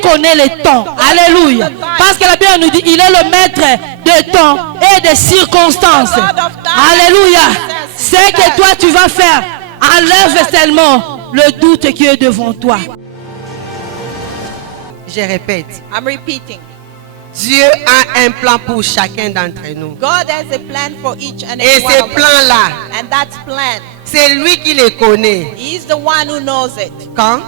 connaît les temps. Alléluia. Parce que la Bible nous dit, il est le maître des temps et des circonstances. Alléluia. C'est que toi tu vas faire. Enlève seulement le doute qui est devant toi. Je répète. I'm repeating. Dieu a un plan pour chacun d'entre nous. God has a plan for each and Et every one ce of us. plan-là, And that plan, c'est lui qui les connaît. He's the one who knows it. Quand,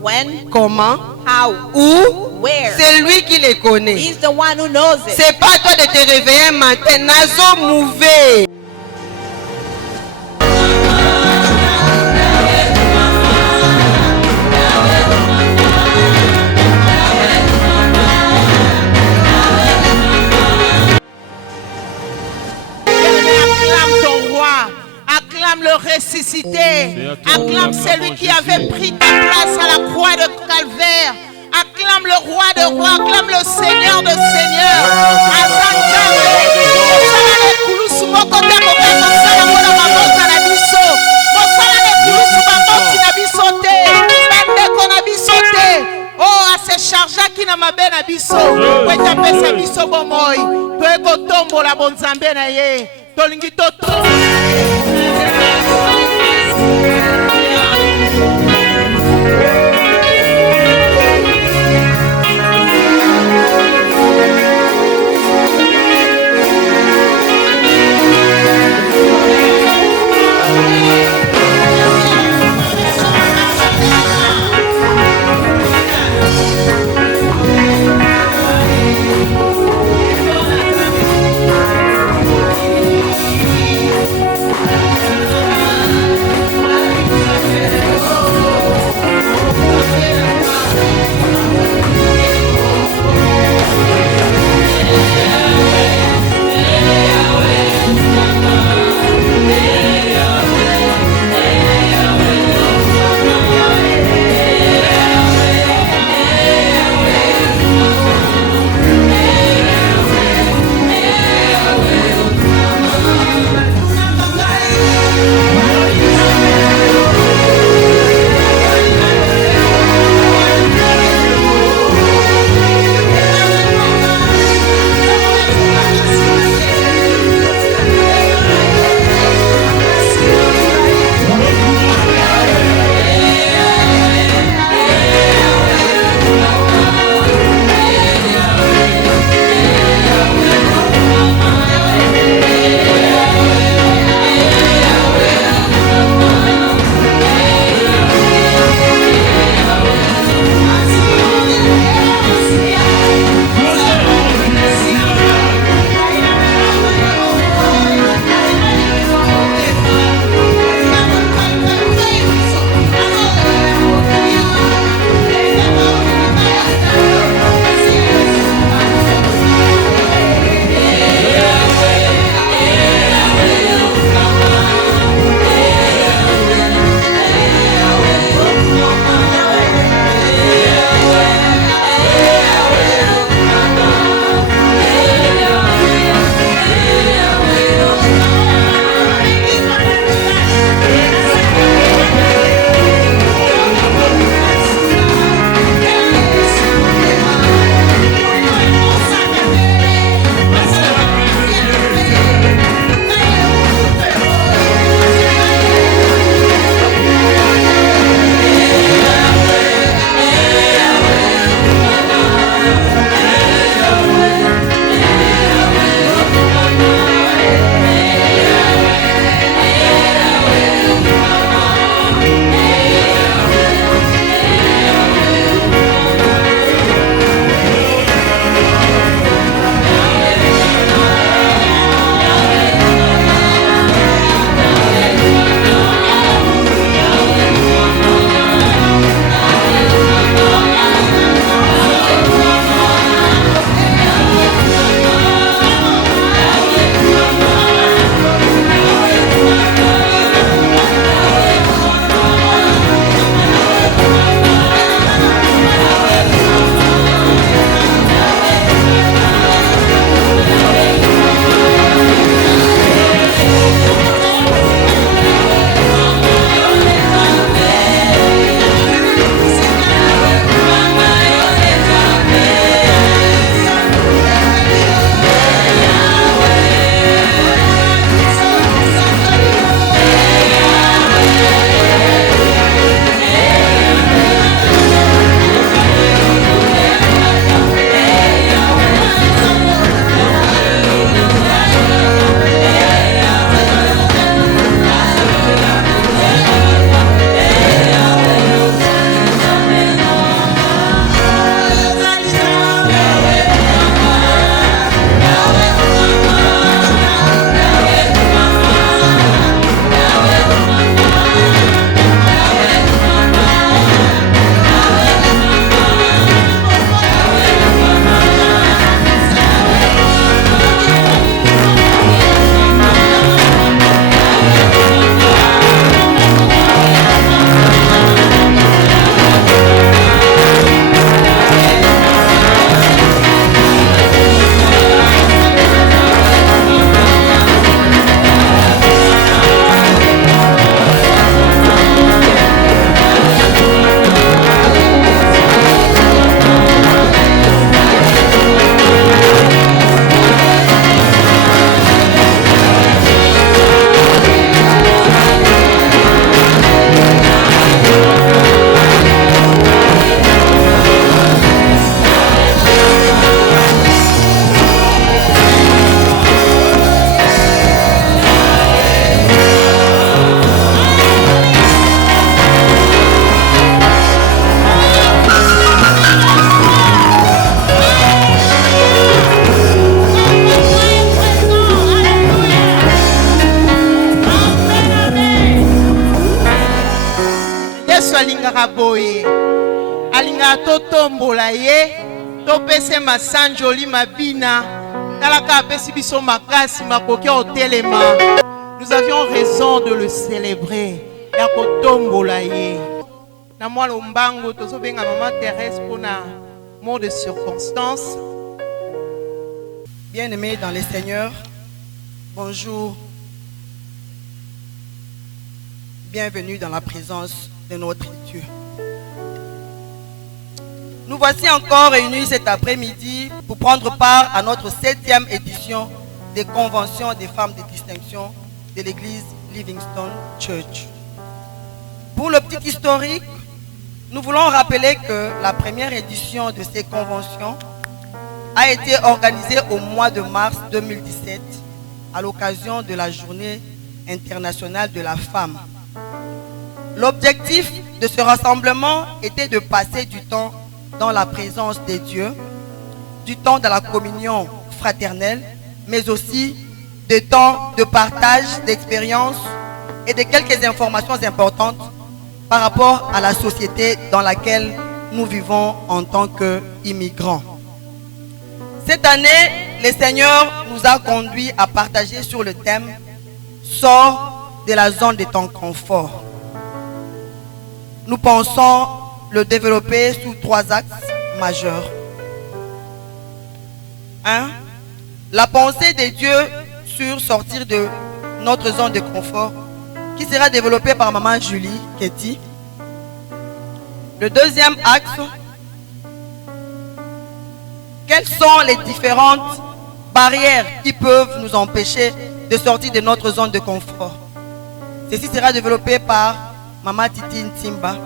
When, comment, how, où, where. c'est lui qui les connaît. He's the one who knows it. C'est pas toi de te réveiller un matin, nazo mouvé. Acclame ton roi, acclame le ressuscité, acclame celui qui avait pris ta place à la croix de Calvaire, acclame le roi de rois, acclame le Seigneur de seigneurs. Oh, ase chargea qui na mabe na biso, kweta pesa biso bomoi, toeko tombola bonzambe na ye, tolingi toto. alingaka boye. Alingaka totombola ye, topese masanjoli mabina. Talaka apesi biso makasi makoki otelema. Nous avions raison de le célébrer. Ya kotombola ye. Na mwa lombango tozobenga maman Thérèse pour na mot de circonstance. Bien-aimés dans le Seigneur, bonjour. Bienvenue dans la présence de notre Dieu. Nous voici encore réunis cet après-midi pour prendre part à notre 7e édition des conventions des femmes de distinction de l'église Livingstone Church. Pour le petit historique, nous voulons rappeler que la première édition de ces conventions a été organisée au mois de mars 2017 à l'occasion de la Journée internationale de la femme. L'objectif de ce rassemblement était de passer du temps dans la présence des dieux, du temps dans la communion fraternelle, mais aussi des temps de partage d'expériences et de quelques informations importantes par rapport à la société dans laquelle nous vivons en tant qu'immigrants. Cette année, le Seigneur nous a conduits à partager sur le thème « Sors de la zone de ton confort ». Nous pensons le développer sous 3 axes majeurs. 1. La pensée de Dieu sur sortir de notre zone de confort, qui sera développée par maman Julie Ketty. Le deuxième axe, quelles sont les différentes barrières qui peuvent nous empêcher de sortir de notre zone de confort. Ceci sera développé par maman Titi Ntimba.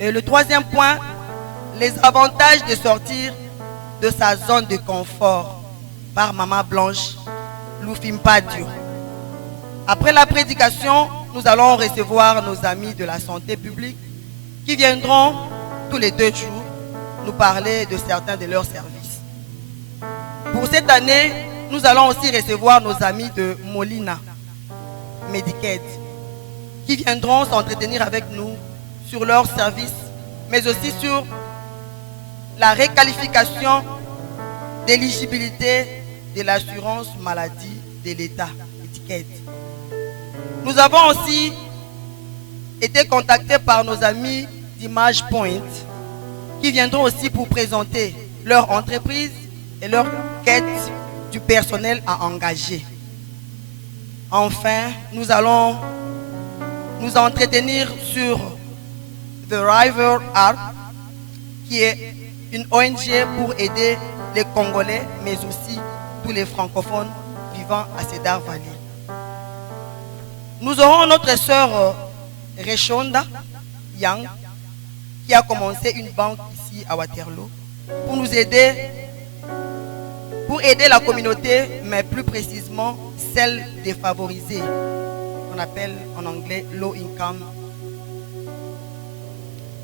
Et le troisième point, les avantages de sortir de sa zone de confort par maman Blanche Loufimpadio. Après la prédication, nous allons recevoir nos amis de la santé publique qui viendront tous les 2 jours nous parler de certains de leurs services. Pour cette année, nous allons aussi recevoir nos amis de Molina Medicaid qui viendront s'entretenir avec nous sur leurs services, mais aussi sur la réqualification d'éligibilité de l'assurance maladie de l'État. Nous avons aussi été contactés par nos amis d'Image Point qui viendront aussi pour présenter leur entreprise et leur quête du personnel à engager. Enfin, nous allons nous entretenir sur The River Art, qui est une ONG pour aider les Congolais, mais aussi tous les francophones vivant à Cedar Valley. Nous aurons notre sœur Reshonda Yang, qui a commencé une banque ici à Waterloo, pour nous aider, pour aider la communauté, mais plus précisément celle défavorisée, qu'on appelle en anglais low income.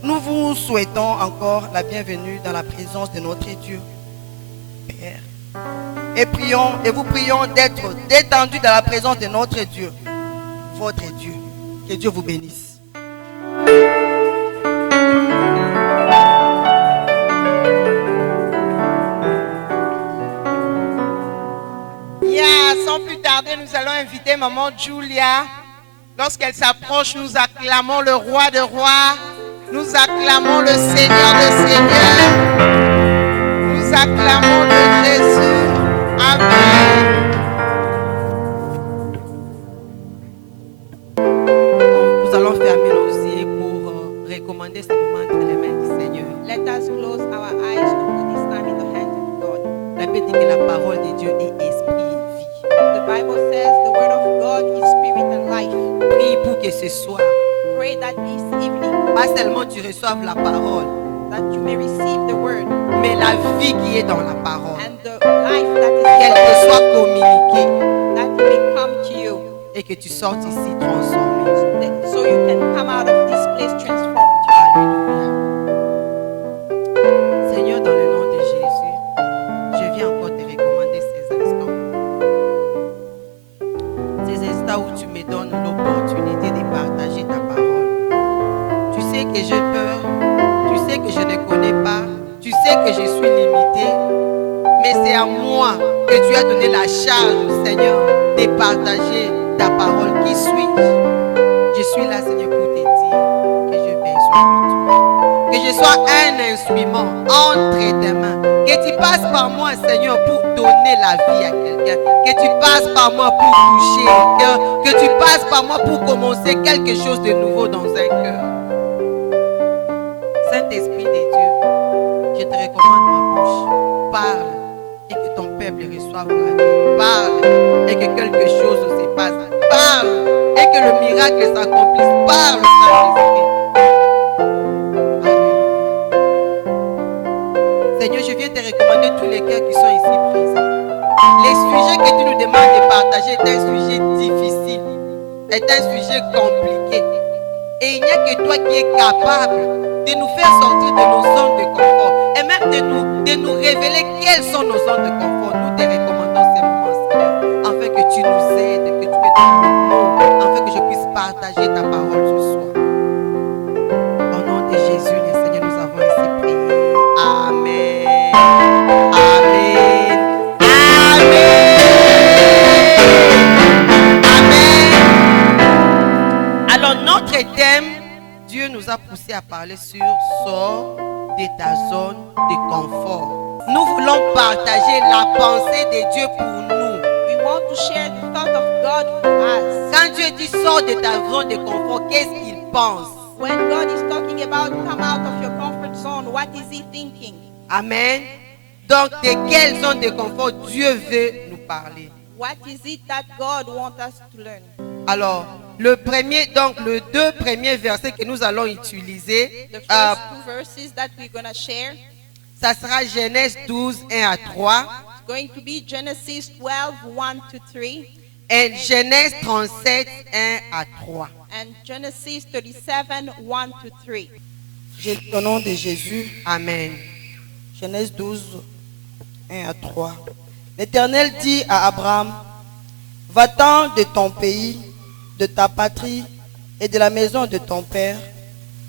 Nous vous souhaitons encore la bienvenue dans la présence de notre Dieu, Père. Et vous prions d'être détendus dans la présence de notre Dieu, votre Dieu. Que Dieu vous bénisse. Sans plus tarder, nous allons inviter maman Julia. Lorsqu'elle s'approche, nous acclamons le roi de rois. Nous acclamons le Seigneur de seigneurs. Nous acclamons le Jésus. Amen. Nous allons fermer nos yeux pour recommander ce moment entre les mains du Seigneur. Let us close our eyes to put this time in the hands of God. La Bible dit que la parole de Dieu est esprit et vie. The Bible says the word of God is spirit and life. Prie pour que ce soir, Pray that this evening, pas seulement tu reçoives la parole, that you may receive the word mais la vie qui est dans la parole, and the life that is qu'elle in te it, soit communiquée that it may come to you, et que tu sortes ici transformé. so you can come out of this place transformed. Alléluia. Seigneur, dans le nom de Jésus, je viens encore te recommander ces instants. Ces instants où tu me donnes l'opportunité de partager ta parole. que j'ai peur. Tu sais que je ne connais pas. Tu sais que je suis limité. Mais c'est à moi que tu as donné la charge, Seigneur, de partager ta parole. Qui suis-je? Je suis là, Seigneur, pour te dire que j'ai besoin de toi. Que je sois un instrument entre tes mains. Que tu passes par moi, Seigneur, pour donner la vie à quelqu'un. Que tu passes par moi pour toucher le cœur. Que tu passes par moi pour commencer quelque chose de nouveau dans un cœur. Saint-Esprit de Dieu, je te recommande ma bouche. Parle et que ton peuple reçoive la vie. Parle et que quelque chose se passe. Parle et que le miracle s'accomplisse. Parle, Saint-Esprit. Seigneur, je viens te recommander tous les cœurs qui sont ici présents. Les sujets que tu nous demandes de partager est un sujet difficile, est un sujet compliqué. Et il n'y a que toi qui es capable de nous faire sortir de nos zones de confort et même de nous révéler quelles sont nos zones de confort. Nous te recommandons ces moments, Seigneur, afin que tu nous aides, que tu me donnes le mot, afin que je puisse partager ta parole ce soir. Au nom de Jésus, le Seigneur, nous avons ainsi prié. Amen. Amen. Amen. Amen. Alors, notre thème, Dieu nous a poussé à parler sur sors de ta zone de confort. Nous voulons partager la pensée de Dieu pour nous. We want to share the thought of God for us. Quand Dieu dit sors de ta zone de confort, qu'est-ce qu'il pense? When God is talking about come out of your comfort zone, what is he thinking? Amen. Donc, de quelle zone de confort Dieu veut nous parler? What is it that God wants us to learn? Alors, le deux premiers versets que nous allons utiliser, The first two verses that we're going to share ça sera Genèse 12, 1 à 3 is going to be Genesis 12, 1 to 3 et Genèse 37, 1 à 3. and Genesis 37, 1 to 3. Au nom de Jésus, Amen. Genèse 12, 1 à 3. L'Éternel dit à Abraham, va-t'en de ton pays, de ta patrie et de la maison de ton père,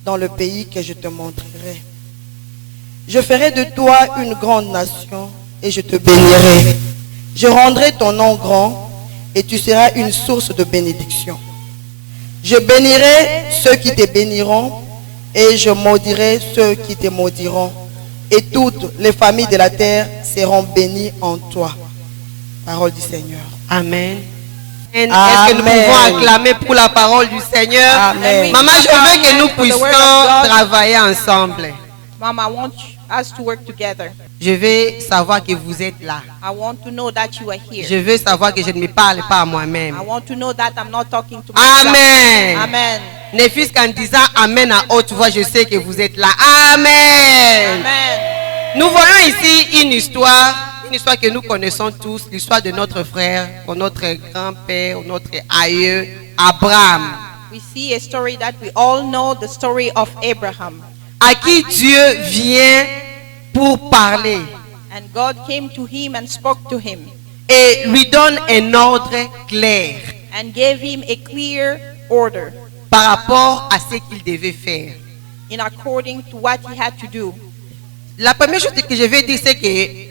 dans le pays que je te montrerai. Je ferai de toi une grande nation et je te bénirai. Je rendrai ton nom grand et tu seras une source de bénédiction. Je bénirai ceux qui te béniront et je maudirai ceux qui te maudiront. Et toutes les familles de la terre seront bénies en toi. Parole du Seigneur. Amen. Est-ce que nous pouvons acclamer pour la parole du Seigneur? Amen. Maman, je veux que nous puissions travailler ensemble. Mom, I want us to work together. Je veux savoir que vous êtes là. I want to know that you are here. Je veux savoir que je ne me parle pas à moi-même. I want to know that I'm not talking to myself. Amen. Amen. Ne fût-ce qu'en disant Amen à haute voix, je sais que vous êtes là. Amen. Amen. Nous voyons ici une histoire que nous connaissons tous, l'histoire de notre frère, de notre grand-père, notre aïeux, Abraham, We see a story that we all know, the story of Abraham. à qui Dieu vient pour parler And God came to him and spoke to him et lui donne un ordre clair and gave him a clear order par rapport à ce qu'il devait faire. in according to what he had to do. La première chose que je vais dire, c'est que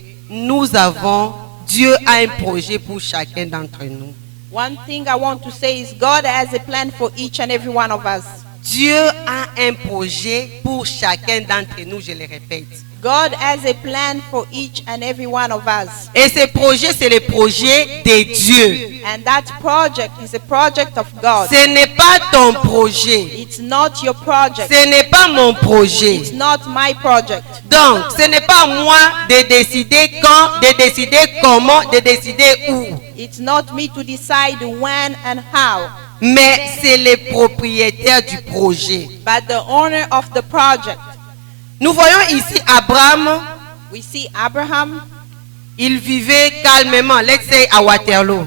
Dieu a un projet pour chacun d'entre nous. One thing I want to say is God has a plan for each and every one of us. Dieu a un projet pour chacun d'entre nous, je le répète. God has a plan for each and every one of us. Et ce projet, c'est le projet de Dieu. And that project is a project of God. Ce n'est pas ton projet. It's not your project. Ce n'est pas mon projet. It's not my project. Donc, ce n'est pas moi de décider quand, de décider comment, de décider où. It's not me to decide when and how, Mais c'est le propriétaire du projet. but the owner of the project. Nous voyons ici Abraham, We see Abraham. il vivait calmement, let's say à Waterloo,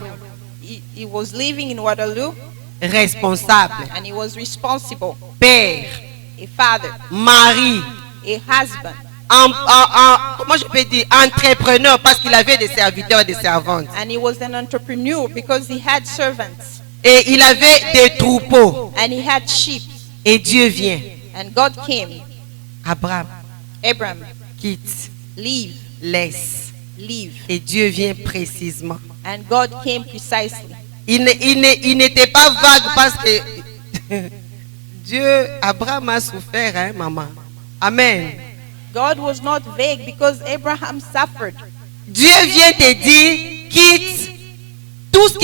He was living in Waterloo responsable, and he was responsible, père, a father, mari, a husband, comment je peux dire, entrepreneur parce qu'il avait des serviteurs et des servantes. and he was an entrepreneur because he had servants Et il avait des troupeaux. and he had sheep. Et Dieu vient And God came. Abraham, Abraham, quitte, leave, laisse. leave. Et Dieu vient précisément. And God came precisely. Il n'était pas vague parce que Dieu, Abraham a souffert, hein, maman. Amen. God was not vague because Abraham suffered. Dieu vient te dire, quitte tout ce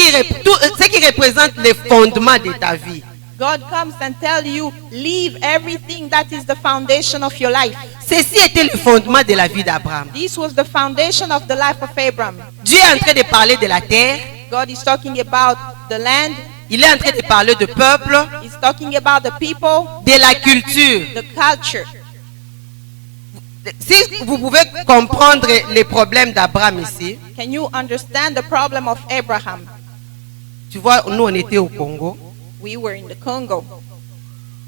qui représente les fondements de ta vie. God comes and tells you, leave everything that is the foundation of your life. Ceci était le fondement de la vie d'Abraham. This was the foundation of the life of Abraham. Dieu est en train de parler de la terre. God is talking about the land. Il est en train de parler de peuple, He's talking about the people, de la culture. the culture. Si vous pouvez comprendre les problèmes d'Abraham ici, Can you understand the problem of Abraham? tu vois, nous on était au Congo. We were in the Congo.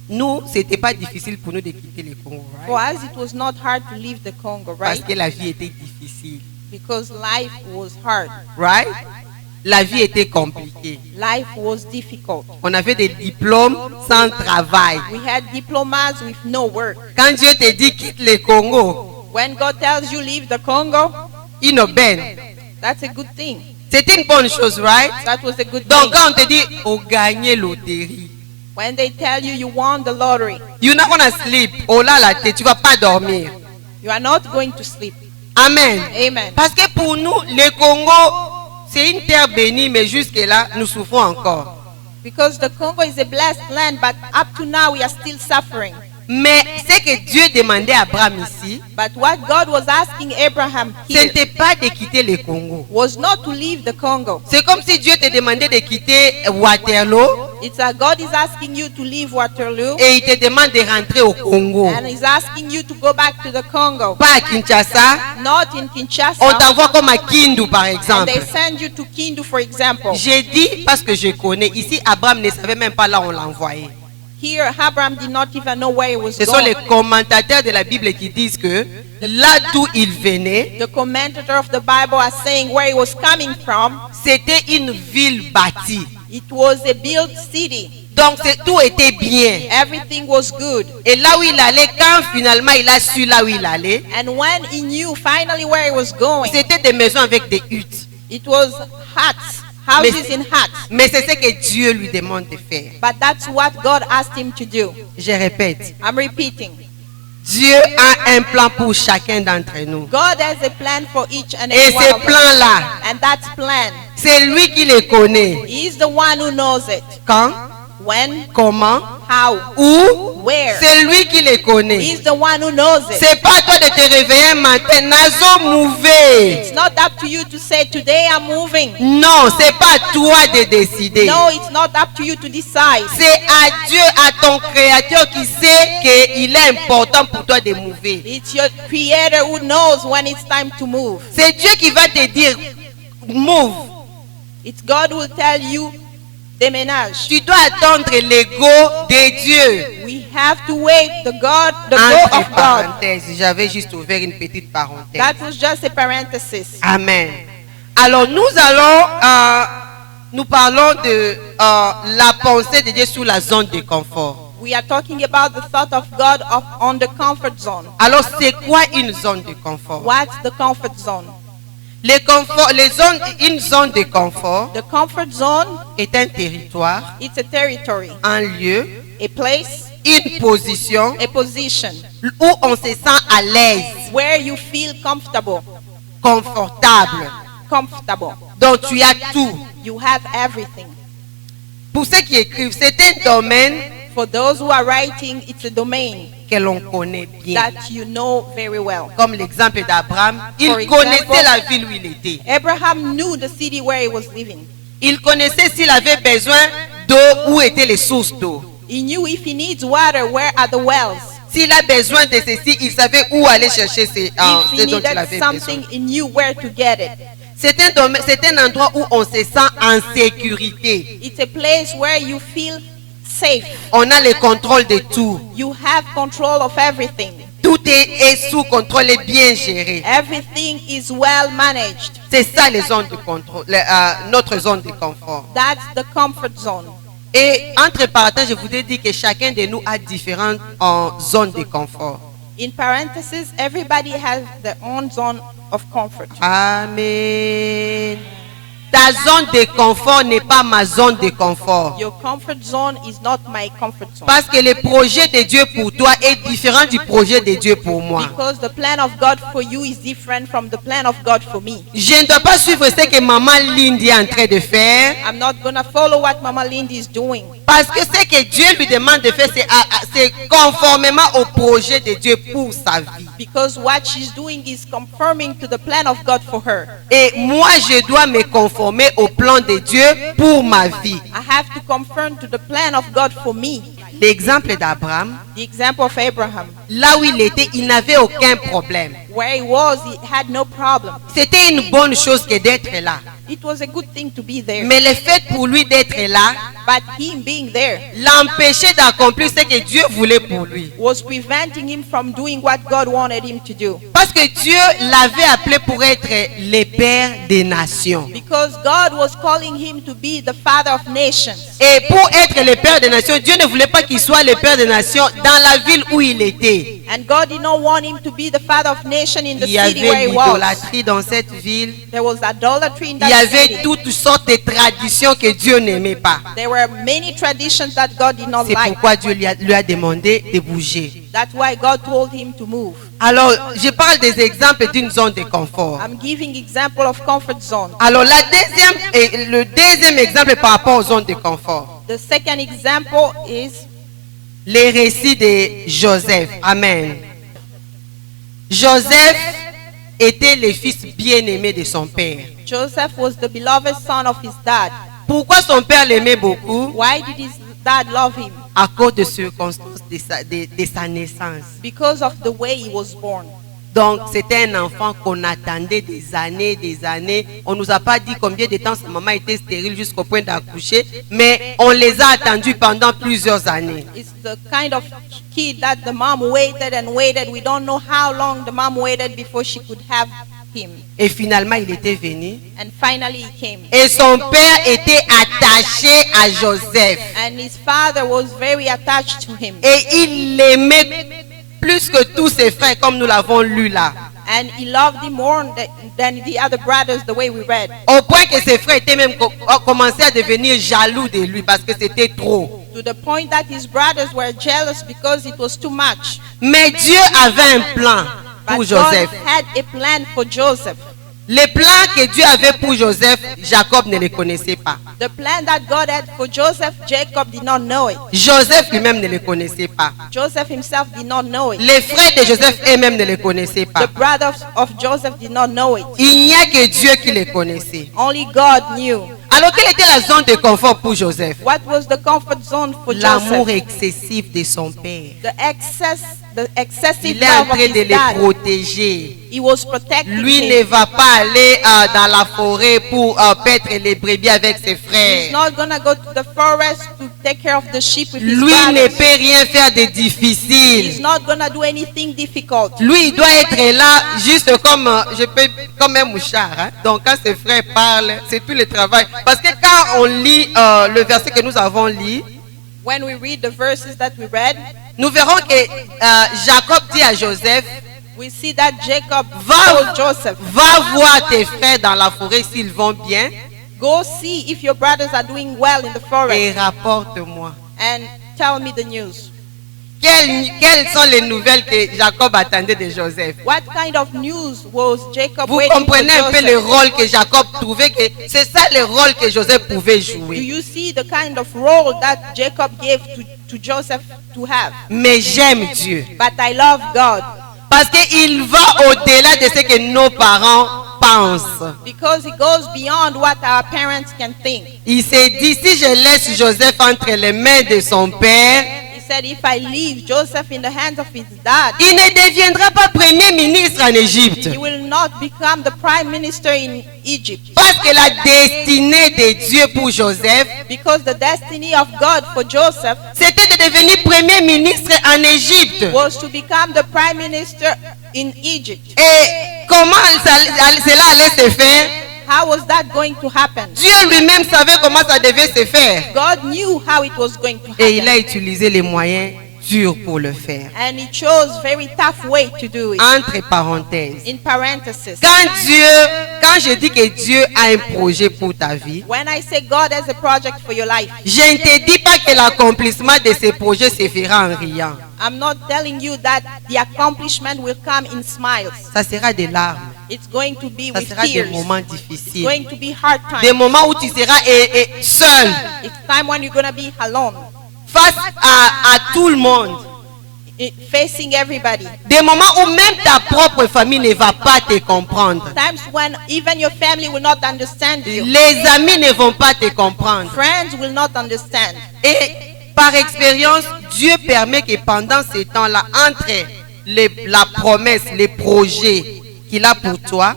Nous, c'était pas difficile pour nous de quitter le Congo, For right? us, it was not hard to leave the Congo, Parce right? que la vie était difficile, Because life was hard. right? La vie était compliquée. Life was difficult. On avait des diplômes sans travail. We had diplomas with no work. Quand Dieu te dit quitte le Congo, When God tells you leave the Congo, une aubaine. that's a good thing. C'était une bonne chose, right? That was a good Donc thing. quand on te dit, oh gagner loterie, When they tell you you won the lottery, you're not gonna sleep. Oh là là, tu vas pas dormir. you are not going to sleep. Amen. Amen. Parce que pour nous, le Congo, c'est une terre bénie, mais jusque-là, nous souffrons encore. Because the Congo is a blessed land, but up to now we are still suffering. Mais ce que Dieu demandait à Abraham ici, But what God was asking Abraham ce here n'était pas de quitter le Congo. was not to leave the Congo. C'est comme si Dieu te demandait de quitter Waterloo It's God is asking you to leave Waterloo, et il te demande de rentrer au Congo. and He's asking you to go back to the Congo, Pas à Kinshasa, not in on Kinshasa. t'envoie comme à Kindu par And exemple. they send you to Kindu, for example. J'ai dit parce que je connais. Ici, Abraham ne savait même pas là où on l'a envoyé. Here, Abraham did not even know where he was Ce sont going. les commentateurs de la Bible qui disent que là d'où il venait, The commentator of the Bible are saying where he was coming from. c'était une ville bâtie. It was a built city. Donc tout était bien. Everything was good. Et là où il allait, quand finalement il a su là où il allait, And when he knew finally where he was going, c'était des maisons avec des huttes. it was huts, houses in huts. Mais c'est ce que Dieu lui demande de faire. But that's what God asked him to do. Je répète, I'm repeating. Dieu a un plan pour chacun d'entre nous. God has a plan for each and Et every one ce of us. plan-là, And that plan, c'est lui qui le connaît. He's the one who knows it. Quand, When, comment, how, où, where. c'est lui qui le connaît. He's the one who knows it. C'est pas toi de te réveiller un matin, nazo mouvé. It's not up to you to say, today I'm moving. Non, c'est pas toi de décider. No, it's not up to you to decide. C'est à Dieu, à ton créateur qui sait qu'il est important pour toi de mouver. It's your creator who knows when it's time to move. C'est Dieu qui va te dire, move. It's God who will tell you, déménage. Tu dois attendre l'ego de Dieu. We have to wait the go Entre of God. parenthèses, j'avais juste ouvert une petite parenthèse. That was just a parenthesis. Amen. Alors nous allons, nous parlons de la pensée de Dieu sous la zone de confort. We are talking about the thought of God on the comfort zone. Alors c'est quoi une zone de confort? What's the comfort zone? Une zone de confort The comfort zone, est un territoire, it's a territory, un lieu, a place, une position a position où on se sent à l'aise, where you feel comfortable. confortable. Donc tu as tout. You have everything. Pour ceux qui écrivent, c'est un domaine For those who are writing, it's a domain que l'on connaît bien. that you know very well. Comme l'exemple d'Abraham, il For example, connaissait la ville où il était. Abraham knew the city where he was living. Il connaissait s'il avait besoin d'eau, où étaient les sources d'eau. He knew if he needs water, where are the wells. S'il a besoin de ceci, il savait où aller chercher If he ce dont il needed avait besoin. something, he knew where to get it. C'est un endroit où on se sent en sécurité. It's a place where you feel safe. On a le contrôle de tout. You have control of everything. Tout est sous contrôle et bien géré. Everything is well managed. C'est ça les zones de contrôle, notre zone de confort. That's the comfort zone. Et entre parenthèses, je voudrais dire que chacun de nous a différentes zones de confort. In parentheses, everybody has their own zone of comfort. Amen. Ta zone de confort n'est pas ma zone de confort. Your comfort zone is not my comfort zone. Parce que le projet de Dieu pour toi est différent du projet de Dieu pour moi. Because the plan of God for you is different from the plan of God for me. Je ne dois pas suivre ce que maman Lindy est en train de faire. I'm not going to follow what Mama Lindy is doing. Parce que ce que Dieu lui demande de faire, c'est conformément au projet de Dieu pour sa vie. Because what she's doing is conforming to the plan of God for her. Et moi, je dois me conformer au plan de Dieu pour ma vie. I have to conform to the plan of God for me. L'exemple d'Abraham, The example of Abraham. là où il était, il n'avait aucun problème. Where he was, he had no problem. C'était une bonne chose que d'être là. It was a good thing to be there. Mais le fait pour lui d'être là But him being there l'empêchait d'accomplir ce que Dieu voulait pour lui. was preventing him from doing what God wanted him to do. Parce que Dieu l'avait appelé pour être le père des nations. Because God was calling him to be the father of nations. Et pour être le père des nations, Dieu ne voulait pas qu'il soit le père des nations dans la ville où il était. And God did not want him to be the father of nation in the Il y city where avait he was. l'idolâtrie dans cette ville. There was idolatry in Il y that avait city. toutes sortes de traditions que Dieu n'aimait pas. There were many traditions that God did not C'est like. pourquoi Dieu lui a demandé de bouger. That's why God told him to move. Alors, je parle des exemples d'une zone de confort. I'm giving example of comfort zone. Alors, le deuxième exemple par rapport aux zones de confort. The second example is Les récits de Joseph. Amen. Joseph était le fils bien-aimé de son père. Joseph was the beloved son of his dad. Pourquoi son père l'aimait beaucoup? Why did his dad love him? À cause de circonstances de sa naissance. Because of the way he was born. Donc, c'était un enfant qu'on attendait des années, des années. On ne nous a pas dit combien de temps sa maman était stérile jusqu'au point d'accoucher, mais on les a attendus pendant plusieurs années. It's the kind of kid that the mom waited and waited. We don't know how long the mom waited before she could have him. Et finalement, il était venu. And finally he came. Et son père était attaché à Joseph. And his father was very attached to him. Et il l'aimait plus que tous ses frères, comme nous l'avons lu là. And he loved him more than the other brothers, the way we read. Au point que ses frères étaient même commencé à devenir jaloux de lui parce que c'était trop. To the point that his brothers were jealous because it was too much. Mais Dieu avait un plan pour But God Joseph. had a plan for Joseph. Les plans que Dieu avait pour Joseph, Jacob ne les connaissait pas. The plan that God had for Joseph, Jacob did not know it. Joseph lui-même ne les connaissait pas. Joseph himself did not know it. Les frères de Joseph eux-mêmes ne les connaissaient pas. The brothers of Joseph did not know it. Il n'y a que Dieu qui les connaissait. Only God knew. Alors, quelle était la zone de confort pour Joseph? What was the comfort zone for L'amour Joseph? excessif de son père. The excessive Il est en love of train de his les dad. protéger. He was protecting Lui him. ne va pas aller dans la forêt pour paître les brebis avec ses He's frères. not gonna go to the forest to take care of the sheep with his Lui ne brothers. peut rien faire de He's difficile. not gonna do anything difficult. Lui, il doit être là juste comme comme un mouchard. Hein? Donc, quand ses frères parlent, c'est tout le travail. Parce que quand on lit le verset que nous avons lu, When we read the verses that we read, nous verrons que Jacob dit à Joseph, we see that Jacob Va- told Joseph, va voir tes frères dans la forêt s'ils vont bien go see if your brothers are doing well in the et forest rapporte-moi. and tell me the news. Quelles sont les nouvelles que Jacob attendait de Joseph? What kind of news was Jacob Vous waiting for comprenez un peu le Joseph? rôle que Jacob trouvait que c'est ça le rôle que Joseph pouvait Do jouer. you see the kind of role that Jacob gave to Joseph to have? Mais j'aime Dieu But I love God parce qu'il va au-delà de ce que nos parents pensent. because he goes beyond what our parents can think. Il s'est dit, si je laisse Joseph entre les mains de son père, He said, if I leave Joseph in the hands of his dad, il ne deviendra pas premier ministre en Égypte. he will not become the prime minister in Egypt. Parce que la destinée de Dieu pour Joseph, Because the destiny of God for Joseph c'était de devenir premier ministre en Égypte. was to become the prime minister in Egypt. Et comment cela allait se faire? How was that going to happen? Dieu lui-même savait comment ça devait se faire. God knew how it was going to Et il a happen. utilisé les moyens durs pour le faire. And he chose very tough way to do it. Entre parenthèses. In parentheses. Quand je dis que Dieu a un projet pour ta vie, When I say God has a project for your life, je ne te dis pas que l'accomplissement de ce projet se fera en riant. I'm not telling you that the accomplishment will come in smiles. Ça sera des larmes. It's going to be Ça with sera des tears. moments It's difficiles. going to be hard Des times. moments où tu seras seul It's time when you're going to be alone, face à tout le monde. facing everybody. Des moments où même ta propre famille ne va pas te comprendre. Times when even your family will not understand you. Les amis ne vont pas te comprendre. Friends will not understand. Et par expérience, Dieu permet que pendant ces temps-là, entre la promesse, les projets qu'il a pour toi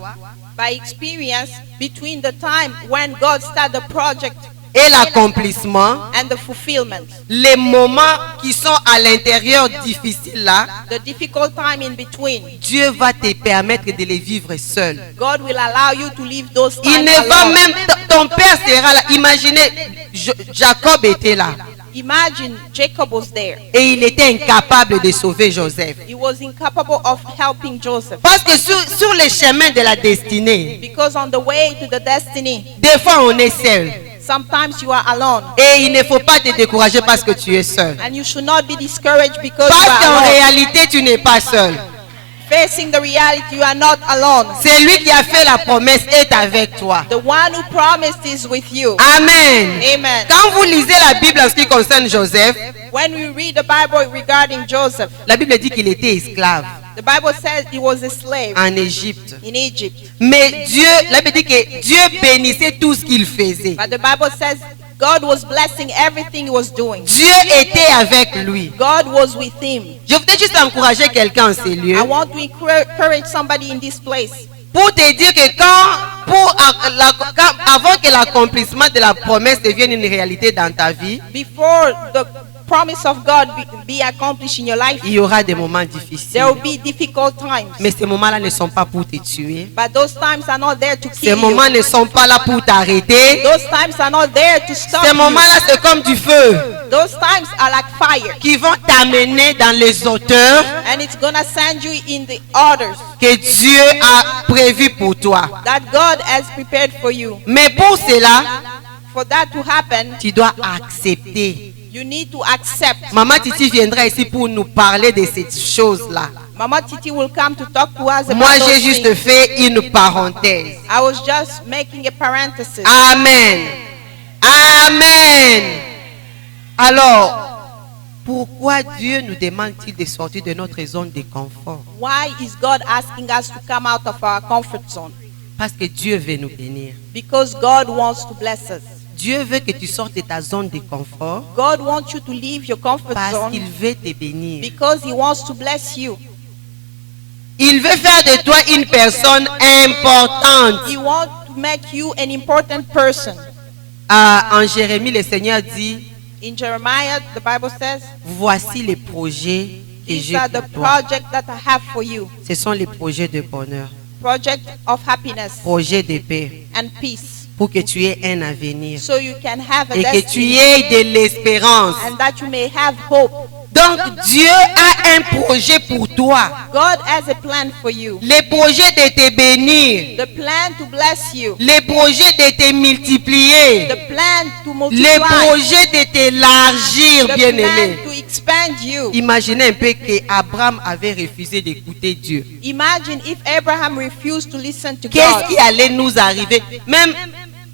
By experience, between the time when God started the project et l'accomplissement, and the fulfillment, les moments qui sont à l'intérieur difficiles là, the difficult time in between, Dieu va te permettre de les vivre seul. God will allow you to live those Il times ne va alone. même, ton père sera là. Imaginez, Jacob était là Imagine Jacob was there. et il était incapable de sauver Joseph. He was incapable of helping Joseph. Parce que sur les chemins de la destinée, Because on the way to the destiny, des fois on est seul. sometimes you are alone. Et il ne faut pas te décourager parce que tu es seul. And you should not be discouraged because you Parce qu'en are alone. réalité, tu n'es pas seul. Facing the reality, you are not alone. C'est lui qui a fait la promesse est avec toi. The one who promised is with you. Amen. Amen. Quand vous lisez la Bible en ce qui concerne Joseph, When we read the Bible regarding Joseph, la Bible dit qu'il était esclave the Bible says he was a slave en Égypte. in Egypt. Mais la Bible dit que Dieu bénissait tout ce qu'il faisait. But the Bible says God was blessing everything he was doing. Dieu était avec lui. God was with him. Je voudrais juste encourager quelqu'un en ces lieux I want to encourage somebody in this place pour te dire que avant que l'accomplissement de la promesse devienne une réalité dans ta vie, before the promise of God be accomplished in your life. il y aura des moments difficiles. There will be difficult times. Mais ces moments-là ne sont pas pour te tuer. But those times are not there to Ces kill moments you. ne sont pas là pour t'arrêter. Those times are not there to stop Ces you. moments-là, c'est comme du feu Those times are like fire. qui vont t'amener dans les hauteurs And it's gonna send you in the orders que Dieu a prévues pour toi. that God has prepared for you. Mais pour cela, For that to happen, tu dois accepter. you need to accept. Maman Titi viendra ici pour nous parler de cette chose-là. Mama Titi will come to talk to us about Moi, those j'ai juste things. fait une parenthèse. I was just making a parenthesis. Amen. Amen. Alors, pourquoi Dieu nous demande-t-il de sortir de notre zone de confort? Why is God asking us to come out of our comfort zone? Parce que Dieu veut nous bénir. Because God wants to bless us. Dieu veut que tu sortes de ta zone de confort God wants you to leave your comfort parce zone qu'il veut te bénir. because He wants to bless you. Il veut faire de toi une personne importante. He wants to make you an important person. En Jérémie, le Seigneur dit, In Jeremiah, the Bible says, voici les projets que these j'ai are the pour toi. projects that I have for you. Ce sont les projets de bonheur, Project of happiness projets de paix, and peace. pour que tu aies un avenir So you can have a et que tu destiny aies de l'espérance. and that you may have hope. Donc Dieu a un projet pour toi. God has a plan for you. Le projet de te bénir, The plan to bless you. le projet de te multiplier, The plan to le multiply. projet de t'élargir, The bien-aimé. plan to expand you. Imaginez un peu que Abraham avait refusé d'écouter Dieu. Imagine if Abraham refused to listen to Qu'est-ce God. qui allait nous arriver? Même,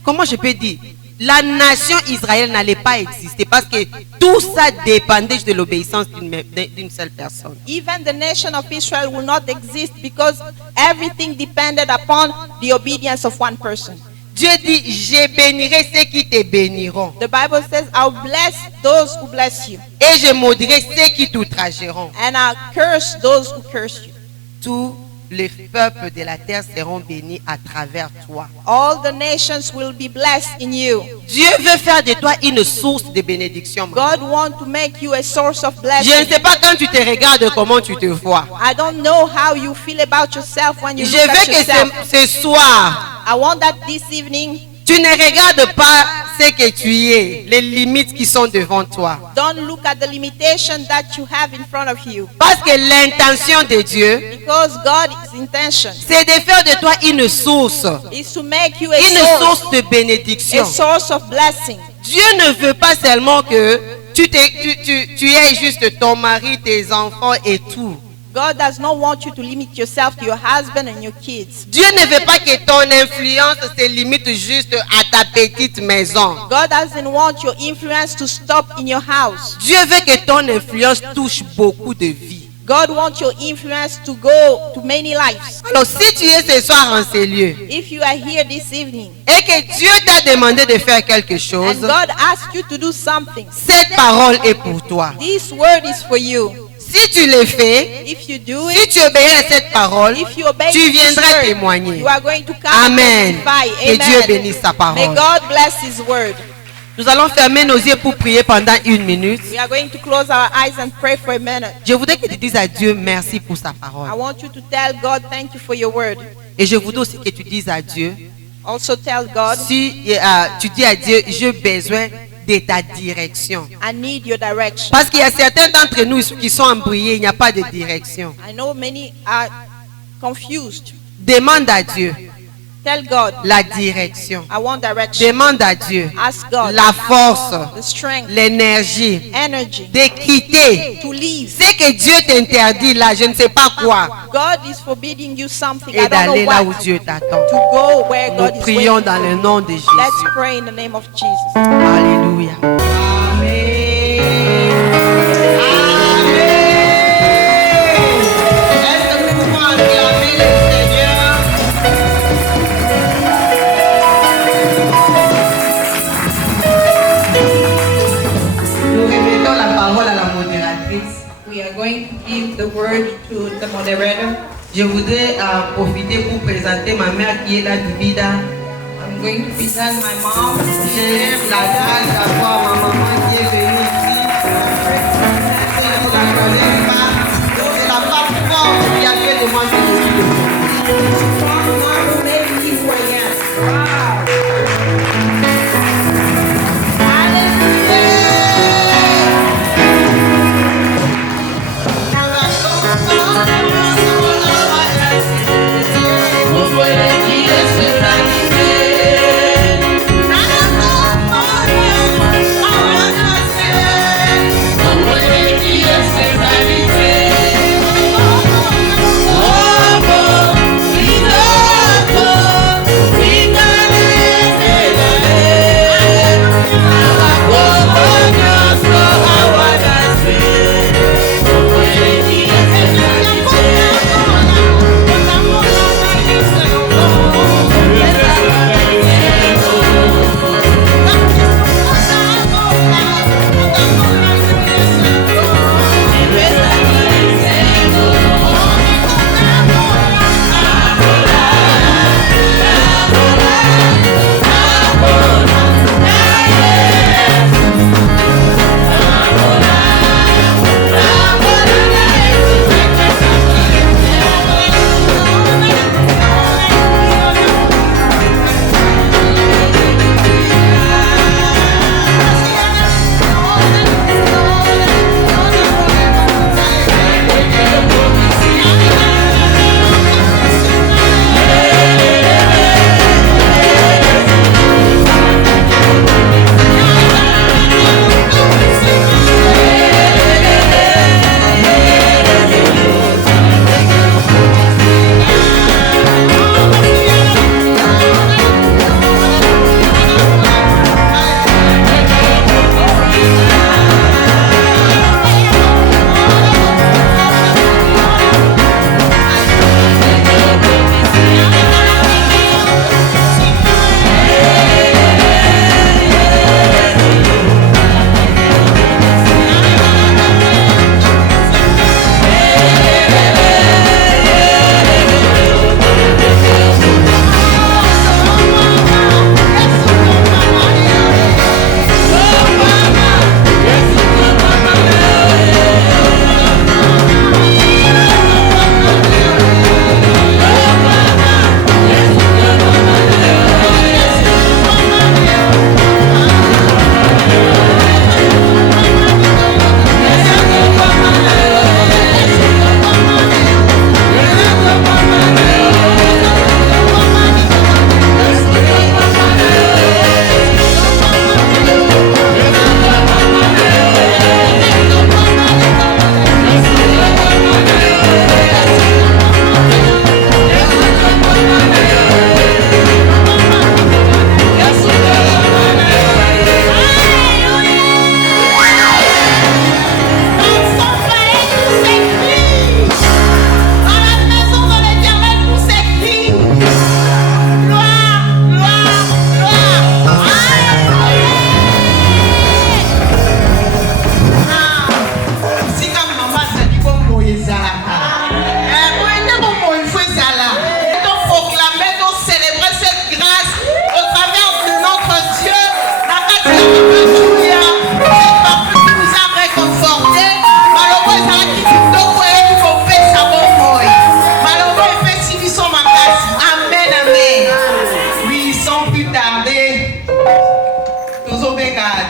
comment je peux dire? La nation Israël n'allait pas exister parce que tout ça dépendait de l'obéissance d'une seule personne. Even the nation of Israel will not exist because everything depended upon the obedience of one person. Dieu dit, je bénirai ceux qui te béniront The Bible says, I'll bless those who bless you, et je maudirai ceux qui t'outrageront. and I'll curse those who curse you. Tous les peuples de la terre seront bénis à travers toi. All the nations will be blessed in you. Dieu veut faire de toi une source de bénédiction. God wants to make you a source of Je blessing. ne sais pas quand tu te regardes comment tu te vois. I don't know how you feel about yourself when you Je look veux at que yourself. ce soir, I want that this evening, tu ne regardes pas ce que tu es, les limites qui sont devant toi. don't look at the limitation that you have in front of you. Parce que l'intention de Dieu, Because God's intention c'est de faire de toi une source is to make you de a bénédiction. source of blessing. Dieu ne veut pas seulement que tu aies juste ton mari, tes enfants et tout. God does not want you to limit yourself to your husband and your kids. Dieu ne veut pas que ton influence se limite juste à ta petite maison. God doesn't want your influence to stop in your house. Dieu veut que ton influence touche beaucoup de vies. God wants your influence to go to many lives. Alors si tu es ce soir en ces lieux If you are here this evening et que Dieu t'a demandé de faire quelque chose, and God asks you to do something, cette parole est pour toi. this word is for you. Si tu le fais, If you do si it, tu obéis à cette parole, if you obey tu this viendras word, témoigner. you are going to come Amen. and testify. Que Dieu Amen. bénisse sa May parole. God bless His word. Nous allons fermer nos yeux pour prier pendant 1 minute. We are going to close our eyes and pray for a minute. Je voudrais que tu dises à Dieu merci pour sa I parole. want you to tell God, thank you for your word. Et je voudrais aussi que tu dises à Dieu, Also tell God, si tu dis à Dieu, j'ai besoin de ta direction. I need your direction. Parce qu'il y a certains d'entre nous qui sont embrouillés, il n'y a pas de direction. I know many are confused. Demande à Dieu Tell God, la direction. I want direction. Demande à Dieu Ask God la force, the strength, l'énergie energy de quitter to leave. ce que Dieu t'interdit là, je ne sais pas quoi, God is forbidding you something. I et don't d'aller know là où what. Dieu t'attend. To go where God Nous is prions waiting. dans le nom de Let's Jésus. pray in the name of Jesus. Alléluia. Est-ce que nous pouvons acclamer le Seigneur? Nous remettons la parole à la modératrice. We are going to give the word to the moderator. Je voudrais profiter pour présenter ma mère qui est là du Bida. I'm going to present my mom. J'ai la grâce d'avoir ma maman qui est venue ici. Si vous ne la connaissez pas, c'est la femme forte qui a fait de moi ce que je suis. Wow.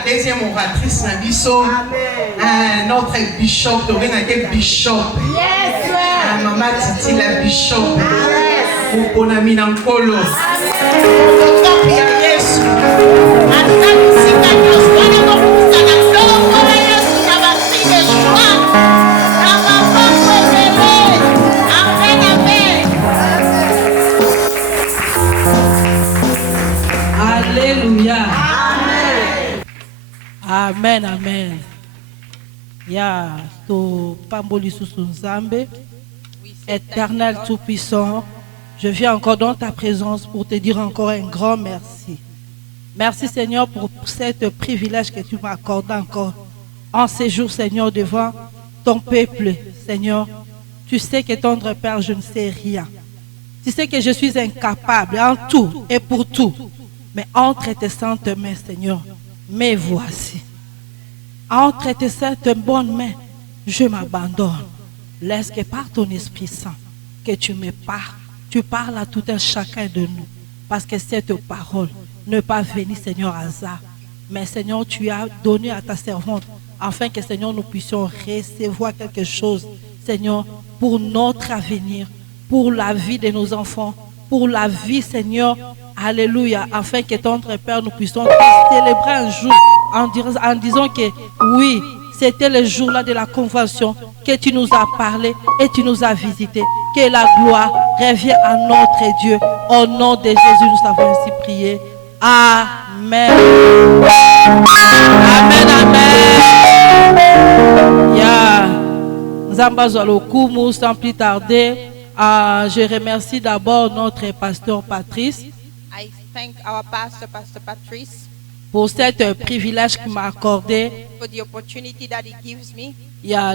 deuxième oratrice Nabiso, notre bishop, bishop. Maman Titi la bishop. Mukonami Nankolo. Alléluia. Amen, amen. Ya to pamboli susunzambe, éternel tout-puissant, je viens encore dans ta présence pour te dire encore un grand merci. Merci Seigneur pour cet privilège que tu m'as accordé encore en ces jours, Seigneur, devant ton peuple. Seigneur, tu sais que tendre Père, je ne sais rien. Tu sais que je suis incapable en tout et pour tout. Mais entre tes saintes mains, Seigneur, me voici. Entre tes saintes bonnes mains, je m'abandonne. Laisse que par ton Esprit Saint, que tu me parles. Tu parles à tout un chacun de nous. Parce que cette parole ne pas venir, Seigneur, hasard. Mais Seigneur, tu as donné à ta servante, afin que, Seigneur, nous puissions recevoir quelque chose, Seigneur, pour notre avenir, pour la vie de nos enfants, pour la vie, Seigneur, alléluia, afin que ton Père, nous puissions célébrer un jour en disant que oui, c'était le jour-là de la convention que tu nous as parlé et tu nous as visité. Que la gloire revienne à notre Dieu. Au nom de Jésus, nous avons ainsi prié. Amen. Amen, amen. Ya Zambazolokumu, sans plus tarder, je remercie d'abord notre pasteur Patrice. I thank our pastor, Pastor Patrice, pour cet privilège qu'il m'a accordé, for the opportunity that he gives me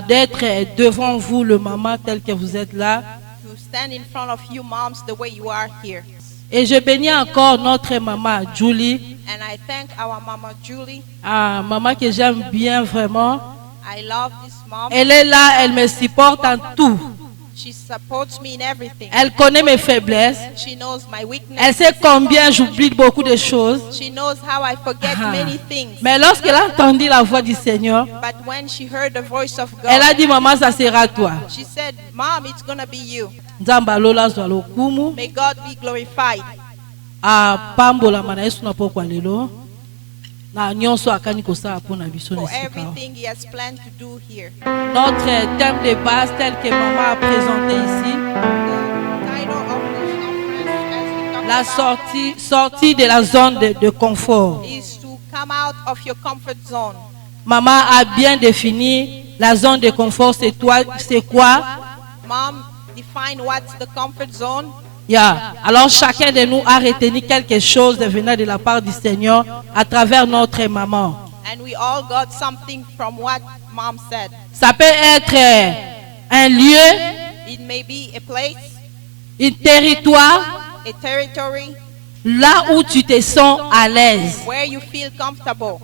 d'être devant vous, le maman, tel que vous êtes là. to stand in front of you moms the way you are here. Et je bénis encore notre maman Julie, And I thank our Mama Julie. maman que j'aime bien vraiment. I love this mom. Elle est là, elle me supporte en tout. She supports me in everything. Elle connaît mes faiblesses. She knows my weakness. Elle sait combien j'oublie beaucoup de choses. She knows how I forget many things. Mais lorsqu'elle a entendu la voix du Seigneur, But when she heard the voice of elle a God, dit, maman, ça sera toi. she said, Mom, it's going to be you. Nzamba lola zwalo kumu. May God be glorified. Pambola mana yesu na pokwa lelo. Na nyonso akani kosala pona biso na For sika. everything he has planned to do here. Notre thème de base tel que maman a présenté ici, The title of this conference, as we talk la about, sortie de la zone de confort. is to come out of your comfort zone. Maman a bien défini la zone de confort, c'est quoi? Mom, define what's the comfort zone. Yeah. Alors chacun de nous a retenu quelque chose venant de la part du Seigneur à travers notre maman. And we all got something from what Mom said. Ça peut être un lieu, It may be a place, un territoire, a territory, là où tu te sens à l'aise. where you feel comfortable.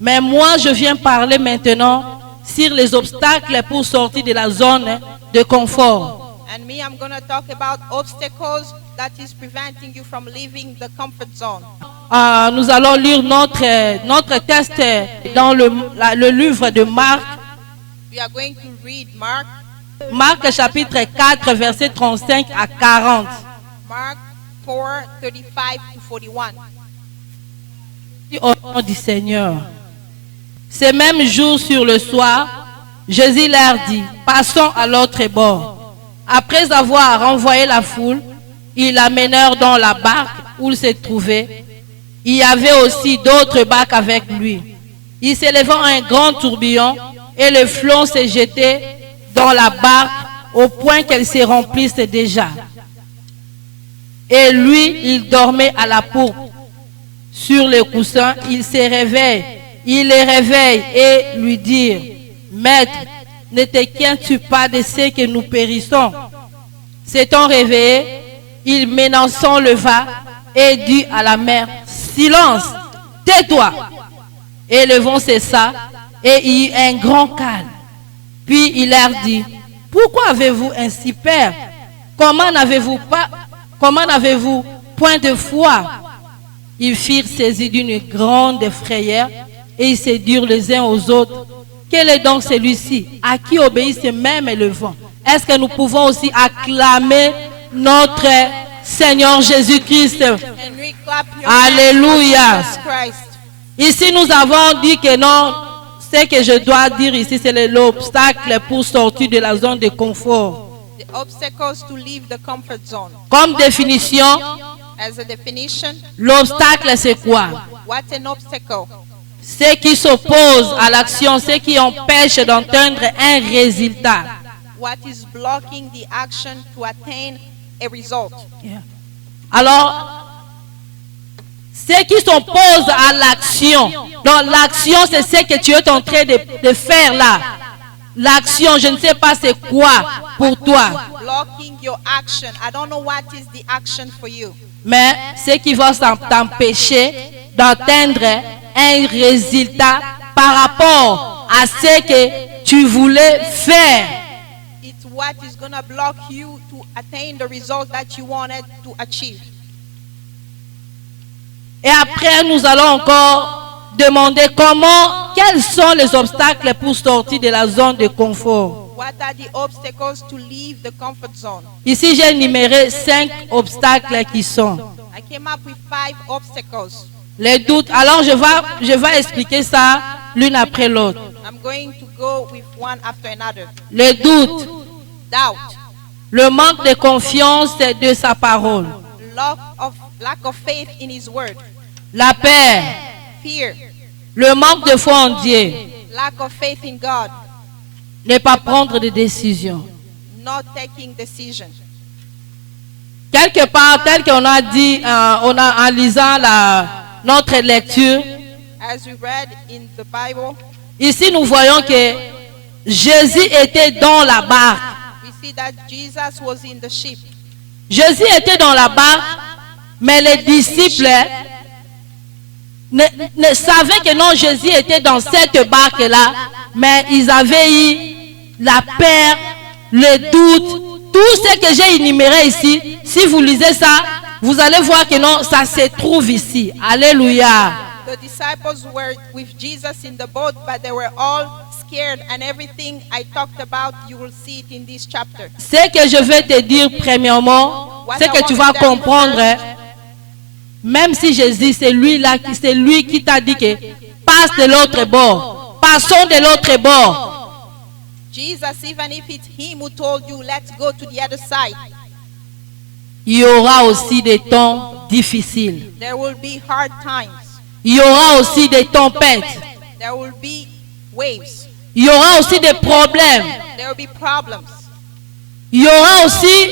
Mais moi, je viens parler maintenant sur les obstacles pour sortir de la zone de confort. And me, I'm going to talk about obstacles that is preventing you from leaving the comfort zone. Nous allons lire notre texte dans le livre de Marc. We are going to read Mark Marc chapitre 4, verset 35 à 40. Mark 4, 35 to 41. Au nom du Seigneur. Ce même jour sur le soir, Jésus leur dit, passons à l'autre bord. Après avoir renvoyé la foule, ils l'amenèrent dans la barque où il se trouvait. Il y avait aussi d'autres barques avec lui. Il s'élevant un grand tourbillon et le flot s'est jeté dans la barque au point qu'elle se remplisse déjà. Et lui, il dormait à la poupe sur le coussin. Il se réveille. Il les réveille et lui dit, Maître, ne t'inquiètes-tu pas de ce que nous périssons? S'étant réveillé, il menaçant leva et dit à la mer, silence, tais-toi. Et le vent cessa et il y eut un grand calme. Puis il leur dit, pourquoi avez-vous ainsi peur? Comment n'avez-vous point de foi? Ils firent saisi d'une grande frayeur et ils se dirent les uns aux autres, quel est donc celui-ci à qui obéissent même le vent? Est-ce que nous pouvons aussi acclamer notre Seigneur Jésus-Christ? And we clap your Alléluia. hands for Jesus Christ. Ici, nous avons dit que non, ce que je dois dire ici, c'est l'obstacle pour sortir de la zone de confort. The obstacles to leave the comfort zone. Comme définition, As a definition, l'obstacle c'est quoi? what's an obstacle? Ce qui s'oppose à l'action, ce qui empêche d'atteindre un résultat. What is blocking the action to attain a result? Alors, ce qui s'oppose à l'action, donc l'action c'est ce que tu es en train de faire là. L'action, je ne sais pas c'est quoi pour toi, Blocking your action. I don't know what is the action for you. mais ce qui va t'empêcher d'atteindre un résultat par rapport à ce que tu voulais faire. It's what is going to block you to attain the result that you wanted to achieve. Et après, nous allons encore demander quels sont les obstacles pour sortir de la zone de confort. What are the obstacles to leave the comfort zone? Ici, j'ai énuméré 5 obstacles qui sont I came up with 5 obstacles. les doutes. Alors, je vais expliquer ça l'une après l'autre. I'm going to go with one after another. Les doutes, Doubt, le manque de confiance de sa parole, lack of faith in His word, la peur, fear, le manque de foi en Dieu, lack of faith in God, ne pas prendre de décision. not taking decision. Quelque part, tel qu'on a dit, en lisant notre lecture, As we read in the Bible, ici nous voyons que Jésus était dans la barque. we see that Jesus was in the ship. Jésus était dans la barque, mais les disciples ne savaient que non, Jésus était dans cette barque-là, mais ils avaient eu la peur, le doute, tout ce que j'ai énuméré ici. Si vous lisez ça, vous allez voir que non, ça se trouve ici. Alléluia. The disciples were with Jesus in the boat, but they were all scared, and everything I talked about, you will see it in this chapter. Ce que je vais te dire premièrement, c'est que tu vas comprendre, même si Jésus, c'est lui qui t'a dit que passe de l'autre bord, passons de l'autre bord. Jesus, even if it's Him who told you, let's go to the other side, Il y aura aussi des temps difficiles. there will be hard times. Il y aura aussi des tempêtes. There will be waves. Il y aura aussi des problèmes. There will be problems. Il y aura aussi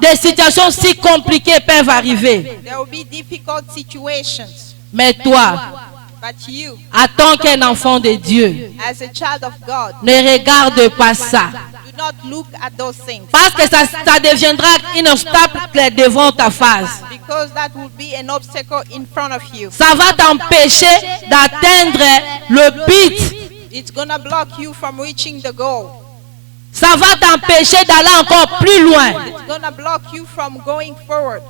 des situations si compliquées peuvent arriver. There will be difficult situations. Mais toi, But you, en tant qu'un enfant de Dieu, as a child of God, ne regarde pas ça. do not look at those things, Parce que ça deviendra un obstacle devant ta face. because that will be an obstacle in front of you. Ça va t'empêcher d'atteindre le but. It's going to block you from reaching the goal. Ça va t'empêcher d'aller encore plus loin. It's going to block you from going forward.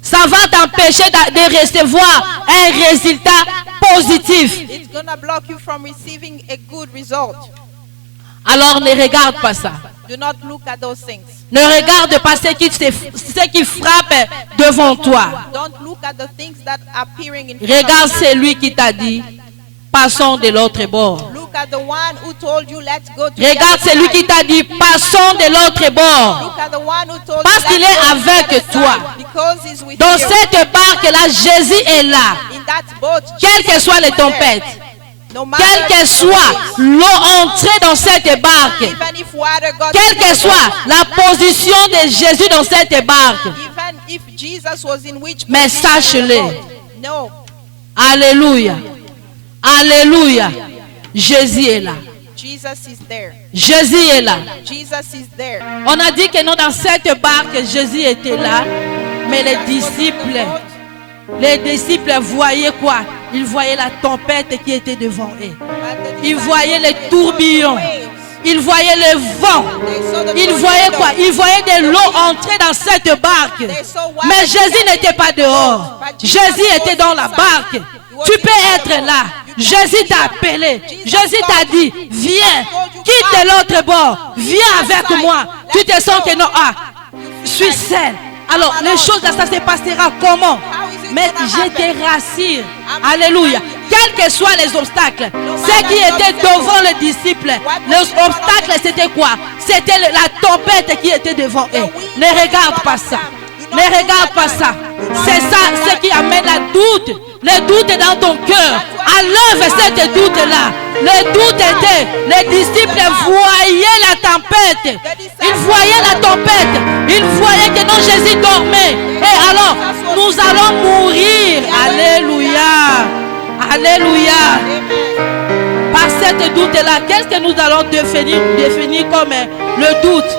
Ça va t'empêcher de recevoir un résultat positif. It's going to block you from receiving a good result. Alors ne regarde pas ça. Do not look at those things. Ne regarde pas ce qui frappe devant toi. Don't look at the things that are appearing in front Regarde of you. celui qui t'a dit, passons de l'autre bord. Look at the one who told you, let's go to the Regarde other celui side. qui t'a dit, passons de l'autre bord. Look at the one who told Parce you, qu'il let's est go to the avec other toi. side, because he's with Dans you. cette barque-là, Jésus est là. In that boat, Quelles que soient les tempêtes, no matter quelle que soit l'eau entrée dans cette barque, even if water got quelle que soit la position de Jésus dans cette barque, even if Jesus was in which mais position in the sache-le. boat. No, Alléluia. Alléluia. Jésus est là. Jesus is there. Jésus est là. Jesus is there. On a dit que non, dans cette barque, Jésus était là, mais les disciples voyaient quoi? Ils voyaient la tempête qui était devant eux. But the Ils disciples, voyaient les they saw the tourbillons. waves. Il voyait le vent. Il voyait quoi? Il voyait de l'eau entrer dans cette barque. Mais Jésus n'était pas dehors. Jésus était dans la barque. Tu peux être là. Jésus t'a appelé. Jésus t'a dit, viens, quitte l'autre bord. Viens avec moi. Tu te sens que non, je suis seul. Alors, les choses, ça se passera comment? Mais je te rassure. Alléluia. Quels que soient les obstacles, ceux qui étaient devant les disciples, les obstacles c'était quoi? C'était la tempête qui était devant eux. Ne regarde pas ça. Ne regarde pas ça. C'est ça ce qui amène la doute. Le doute est dans ton cœur. Enlève cette doute-là. Le doute était, les disciples voyaient la tempête. Ils voyaient la tempête. Ils voyaient que non, Jésus dormait. Et alors, nous allons mourir. Alléluia. Alléluia. Par cette doute-là, qu'est-ce que nous allons définir comme le doute?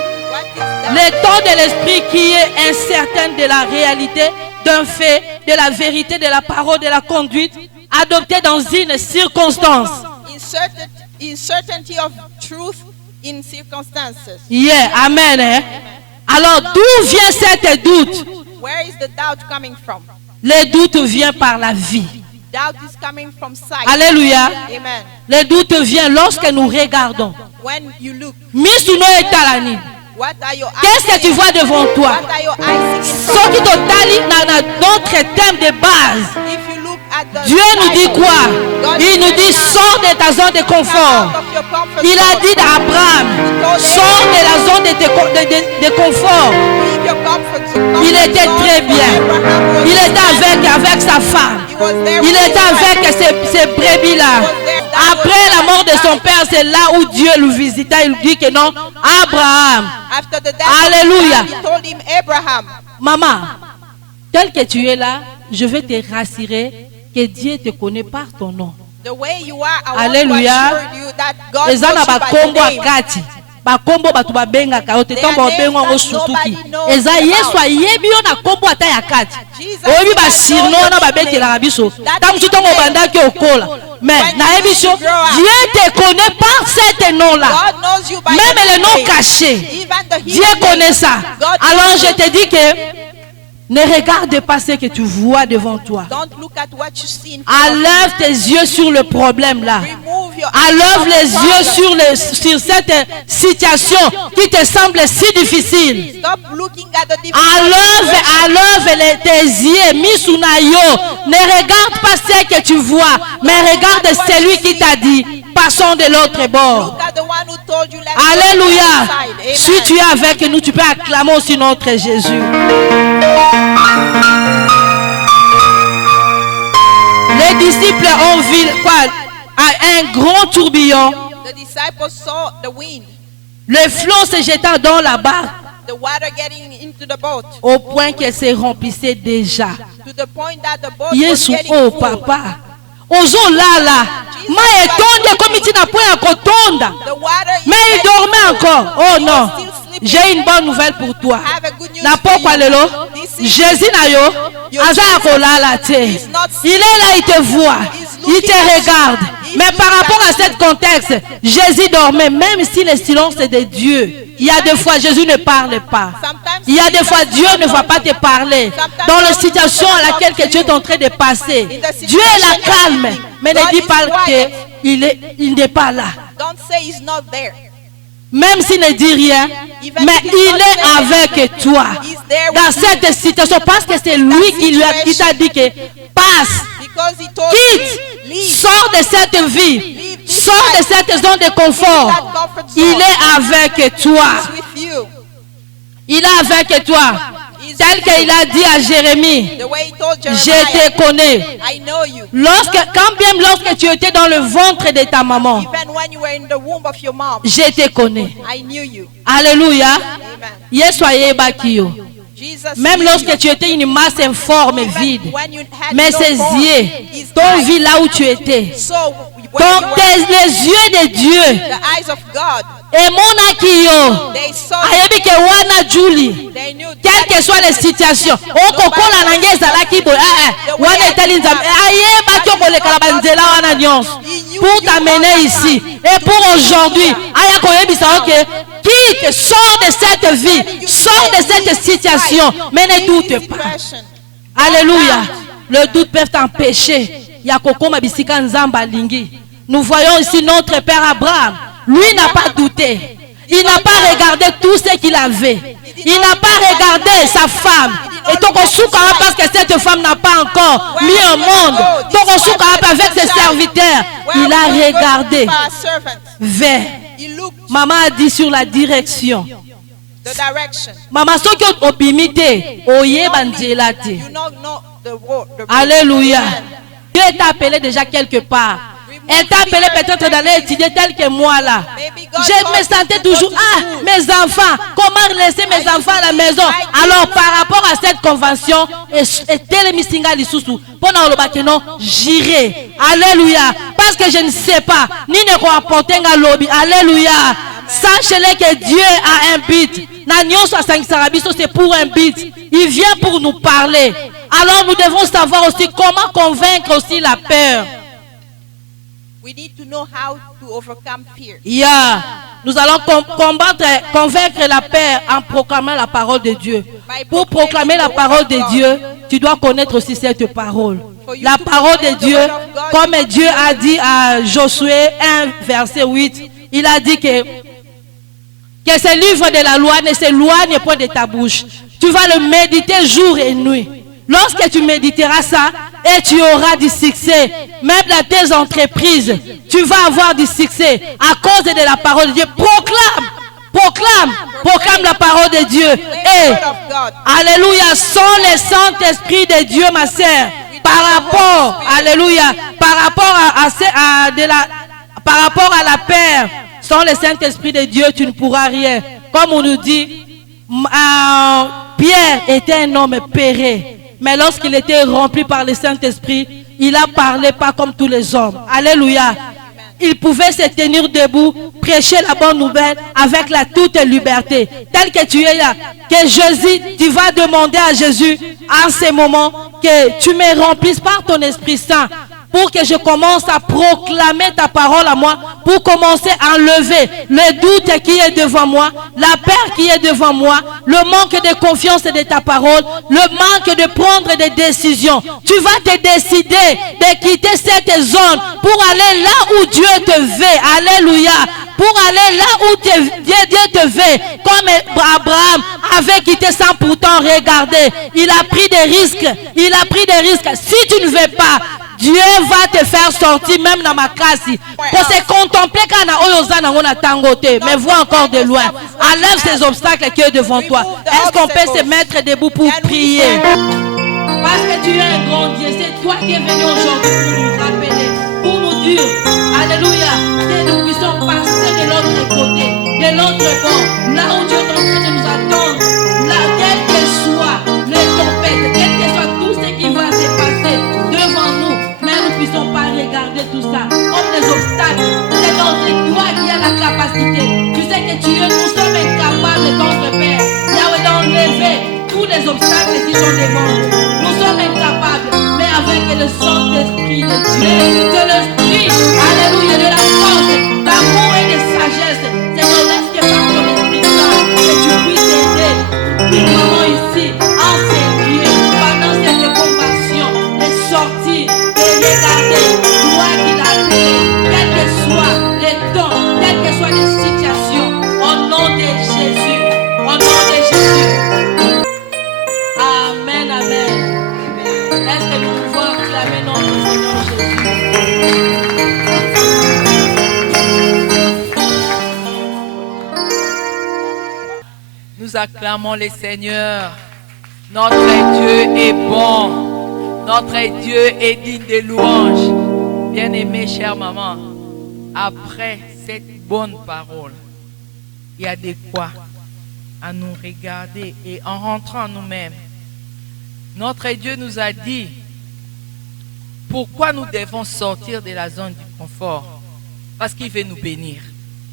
L'état de l'esprit qui est incertain de la réalité, d'un fait, de la vérité, de la parole, de la conduite, adoptée dans une circonstance. Uncertainty of truth in circumstances. Yeah, amen. Alors, d'où vient cette doute? Where is the doubt coming from? Le doute vient par la vie. Doubt is coming from sight. Alléluia. Amen. Le doute vient lorsque nous regardons. When you look, what are your eyes qu'est-ce que tu vois devant toi? What are your eyes seeing? Ce qui totali dans notre thème de base. If you look at the Dieu nous dit quoi? Il nous dit sors de ta zone de confort. Il a dit à Abraham, sors de la zone de confort. Il était très bien. Il était avec sa femme. Il était avec ces brebis-là. Après la mort de son père, c'est là où Dieu le visita. Il lui dit que non, Abraham. Alléluia. Maman, tel que tu es là, je vais te rassurer que Dieu te connaît par ton nom. Alléluia. Les ana bakombo akati. Bakombo batu babengaka otetomba obengo ngo sutuki. Eza Yesu ayebi yo na kombo ata ya kati. Oyebi ba sirno na babetela biso. Tam tutongo bandaki okola. Mais nayebi so Dieu te connaît par cet nom-là. Même le nom caché. Dieu connaît ça. Alors je te dis que ne regarde pas ce que tu vois devant toi. Enlève tes yeux sur le problème là. Enlève les yeux sur cette situation qui te semble si difficile. Enlève tes yeux, misunayo. Ne regarde pas ce que tu vois, mais regarde celui qui t'a dit, passons de l'autre bord. Alléluia. Si tu es avec nous, tu peux acclamer aussi notre Jésus. Les disciples ont vu quoi? Un grand tourbillon. Le flot se jeta dans la barque au point qu'elle se remplissait déjà. Yesu, oh papa. Ozo lala. Ma etonde comme il n'a point encore tonda. Mais il dormait encore. Oh non. J'ai une bonne nouvelle pour toi. Na pokwa lelo. Jésus na yo. Aza kolala te. Il est là, il te voit. Il te regarde. Mais par rapport à ce contexte, Jésus dormait, même si le silence est de Dieu. Il y a des fois, Jésus ne parle pas. Il y a des fois, Dieu ne va pas te parler. Dans la situation à laquelle que tu es en train de passer, Dieu est là calme. Mais ne dis pas qu'il n'est pas là. Même s'il ne dit rien, mais il est avec toi. Dans cette situation, parce que c'est lui qui t'a dit que passe. Quitte, sors de cette vie, sors de cette zone de confort. Il est avec toi. Il est avec toi. Tel qu'il a dit à Jérémie, je te connais. Quand bien lorsque tu étais dans le ventre de ta maman, je te connais. Alléluia. Yesoye bakio. Même lorsque tu étais une masse informe et vide, mais ses yeux t'ont vu là où tu étais. Donc les yeux de Dieu the eyes of God, et mon akio they saw, ayebi ke wana Julie they knew quelles que soient les situations okokola na nge ezalaki boye wana etali nzambe ayebaki okolekala banzela wana nyonso pour t'amener ici et pour aujourd'hui aya koyebisa oke quitte, sors de cette vie, sors de cette situation, mais ne doute pas. depression. Alléluia. Le doute peut t'empêcher. Yakokoma bisika nzamba lingi. Nous voyons ici notre père Abraham. Lui n'a pas douté. Il n'a pas regardé tout ce qu'il avait. Il n'a pas regardé sa femme. Et Tokosuka, parce que cette femme n'a pas encore mis au monde. Tokosuka avec ses serviteurs. Il a regardé vers. Maman a dit sur la direction. The direction. Maman soki obimite oyeba nzela te. You don't know the road. Alléluia. Dieu t'a appelé déjà quelque part. Elle t'a appelé peut-être d'aller étudier tel que moi là. Je me sentais toujours, mes enfants, comment laisser mes enfants à la maison? Alors par rapport à cette convention, j'irai. Alléluia. Parce que je ne sais pas, ni ne quoi apporter un lobby. Alléluia. Sachez-le que Dieu a un but. C'est pour un but. Il vient pour nous parler. Alors nous devons savoir aussi comment convaincre aussi la peur. We need to know how to overcome fear. Nous allons convaincre la peur en proclamant la parole de Dieu. Pour proclamer la parole de Dieu, tu dois connaître aussi cette parole. La parole de Dieu, comme Dieu a dit à Josué 1, verset 8, il a dit que ce livre de la loi ne s'éloigne pas de ta bouche. Tu vas le méditer jour et nuit. Lorsque tu méditeras ça, et tu auras du succès, même dans tes entreprises, tu vas avoir du succès à cause de la parole de Dieu. Proclame la parole de Dieu. Et, alléluia, sans le Saint-Esprit de Dieu, ma sœur, par rapport, alléluia, par rapport à la paix, sans le Saint-Esprit de Dieu, tu ne pourras rien. Comme on nous dit, Pierre était un homme péret. Mais lorsqu'il était rempli par le Saint-Esprit, il a parlé pas comme tous les hommes. Alléluia. Il pouvait se tenir debout, prêcher la bonne nouvelle avec la toute liberté. Tel que tu es là, que Jésus, tu vas demander à Jésus en ce moment que tu me remplisses par ton Esprit Saint. Pour que je commence à proclamer ta parole à moi, pour commencer à enlever le doute qui est devant moi, la peur qui est devant moi, le manque de confiance de ta parole, le manque de prendre des décisions. Tu vas te décider de quitter cette zone pour aller là où Dieu te veut. Alléluia. Pour aller là où Dieu te veut. Comme Abraham avait quitté sans pourtant regarder. Il a pris des risques. Si tu ne veux pas, Dieu va te faire sortir même dans ma classe. Pour se contempler quand on a tangoté, mais vois encore de loin. Enlève ces obstacles qui sont devant toi. Est-ce qu'on peut se mettre debout pour prier? Parce que tu es un grand Dieu. C'est toi qui es venu aujourd'hui pour nous rappeler, pour nous dire, alléluia, que nous puissions passer de l'autre côté, de l'autre bord, là où Dieu est en train de nous attendre, là, quelle que soit les tempêtes, quel que soit tout ce qui va se passer devant nous. Nous ne puissions pas regarder tout ça comme des obstacles. C'est donc toi qui as la capacité. Tu sais que nous sommes incapables, notre Père, Yahweh, d'enlever tous les obstacles qui sont devant nous. Nous sommes incapables, mais avec le Saint-Esprit de Dieu, de l'Esprit, alléluia, de la force, d'amour et de sagesse, Seigneur, laisse que par ton Esprit Saint, que tu puisses aider nous maman ici, en ces lieux, pendant cette convention, de sortir. Regardez, toi qui l'as fait, quel que soit les temps, quelles que soient les situations, au nom de Jésus, au nom de Jésus. Amen, amen. Est-ce que nous pouvons acclamer notre Seigneur Jésus? Nous acclamons le Seigneur. Notre Dieu est bon. Notre Dieu est digne de louange. Bien-aimée, chère maman, après cette bonne parole, il y a de quoi à nous regarder et en rentrant en nous-mêmes. Notre Dieu nous a dit pourquoi nous devons sortir de la zone du confort. Parce qu'il veut nous bénir.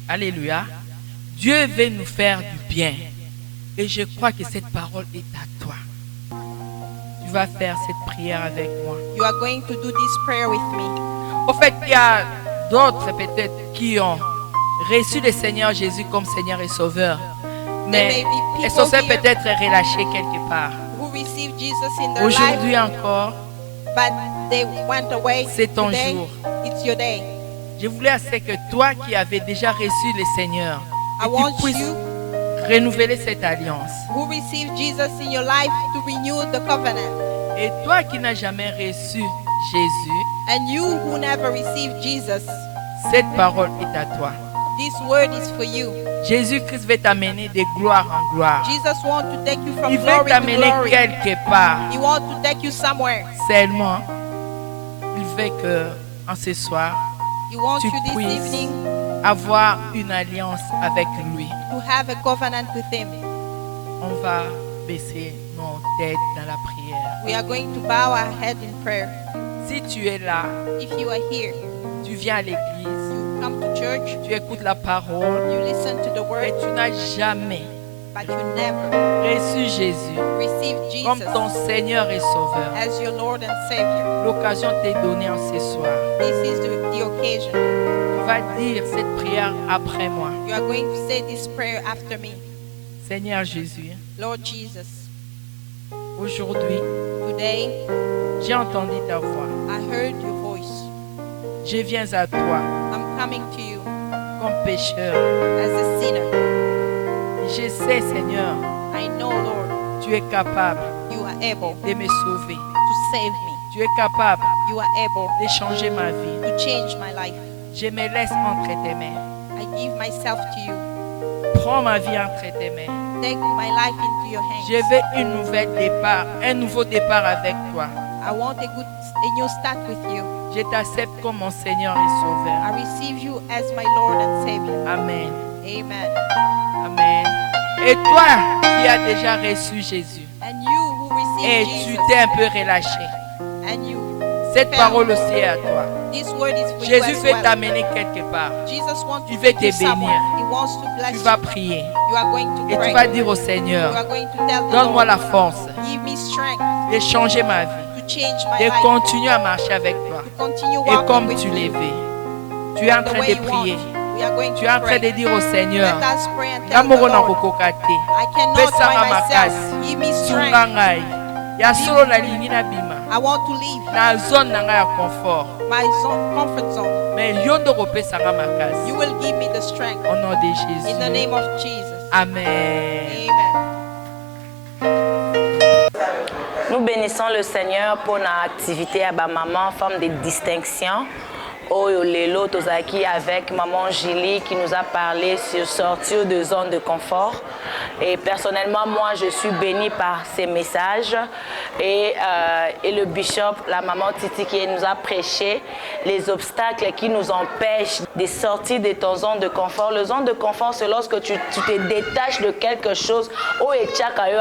Alléluia. Dieu veut nous faire du bien. Et je crois que cette parole est à toi. Tu vas faire cette prière avec moi. You are going to do this prayer with me. Au fait, il y a d'autres peut-être qui ont reçu le Seigneur Jésus comme Seigneur et Sauveur. Mais elles sont peut-être relâchées quelque part. Who received Jesus in their life, Aujourd'hui encore, but they went away. c'est ton Today, jour. it's your day. Je voulais assez que toi qui avais déjà reçu le Seigneur, I que want tu puisses you renouveler cette alliance. who received Jesus in your life to renew the covenant. Et toi qui n'as jamais reçu Jésus, And you who never received Jesus, cette parole est à toi. this word is for you. Jésus-Christ veut t'amener de gloire en gloire. Jesus wants to take you from Il veut glory to t'amener glory. quelque part. He wants to take you somewhere. Seulement, il veut que en ce soir, He wants tu you this puisses evening avoir une alliance avec lui. to have a covenant with Him. On va baisser nos têtes dans la prière. We are going to bow our head in prayer. Si tu es là, If you are here, tu viens à l'église, you come to church, tu écoutes la parole you listen to the et word, tu n'as jamais but you never reçu Jésus received comme Jesus ton Seigneur et Sauveur. as your Lord and Savior. L'occasion t'est donnée en ce soir. This is the occasion. Tu vas dire cette prière après moi. You are going to say this prayer after me. Seigneur Jésus, Lord Jesus, aujourd'hui, today j'ai entendu ta voix. I heard your voice. Je viens à toi I'm coming to you comme pécheur. as a sinner. Je sais, Seigneur, I know, Lord, tu es capable you are able de me sauver. to save me. Tu es capable You are able de changer ma vie. to change my life. Je me laisse entre tes mains. I give myself to you. Prends ma vie entre tes mains. Take my life into your Je hands. veux une nouvelle départ, un nouveau départ avec toi. I want a new start with you. Je t'accepte comme mon Seigneur et Sauveur. I receive you as my Lord and Savior. Amen. Amen. Amen. Et toi qui as déjà reçu Jésus And you who et receive tu Jesus, t'es un peu relâché, and you, cette parole aussi est à toi. this word is for Jésus you as veut well. t'amener quelque part. Jesus wants Il to veut take you te somewhere. bénir. He wants to bless Tu you. vas prier You are going to et pray. tu vas dire au You Seigneur, are going to tell the donne-moi la Lord, force give me strength de changer ma vie, to change my de life, continuer à marcher avec toi. to continue Et walking comme with tu you l'es vu, tu es en the train way de you want. prier. We are going Tu to es en train de pray. dire au Seigneur, Let us pray and tell the Namoro na Lord, kokoka te. I cannot Pesa by nga myself. makasi. Give me Sunga strength. ngai. Ya solo nalingi nabima. I want to leave Na zone na ngai ya confort. my comfort zone. Mais yo ndo kopesa nga makasi. You will give me the strength. Au nom de In Jésus. the name of Jesus. Amen. Amen. Nous bénissons le Seigneur pour notre activité à ma maman en forme de distinction. Oyo Lelo Tozaki avec maman Julie qui nous a parlé sur sortir de zone de confort. Et personnellement, moi, je suis bénie par ces messages. Et le bishop, la maman Titi qui nous a prêché les obstacles qui nous empêchent de sortir de ton zone de confort. Le zone de confort, c'est lorsque tu te détaches de quelque chose où et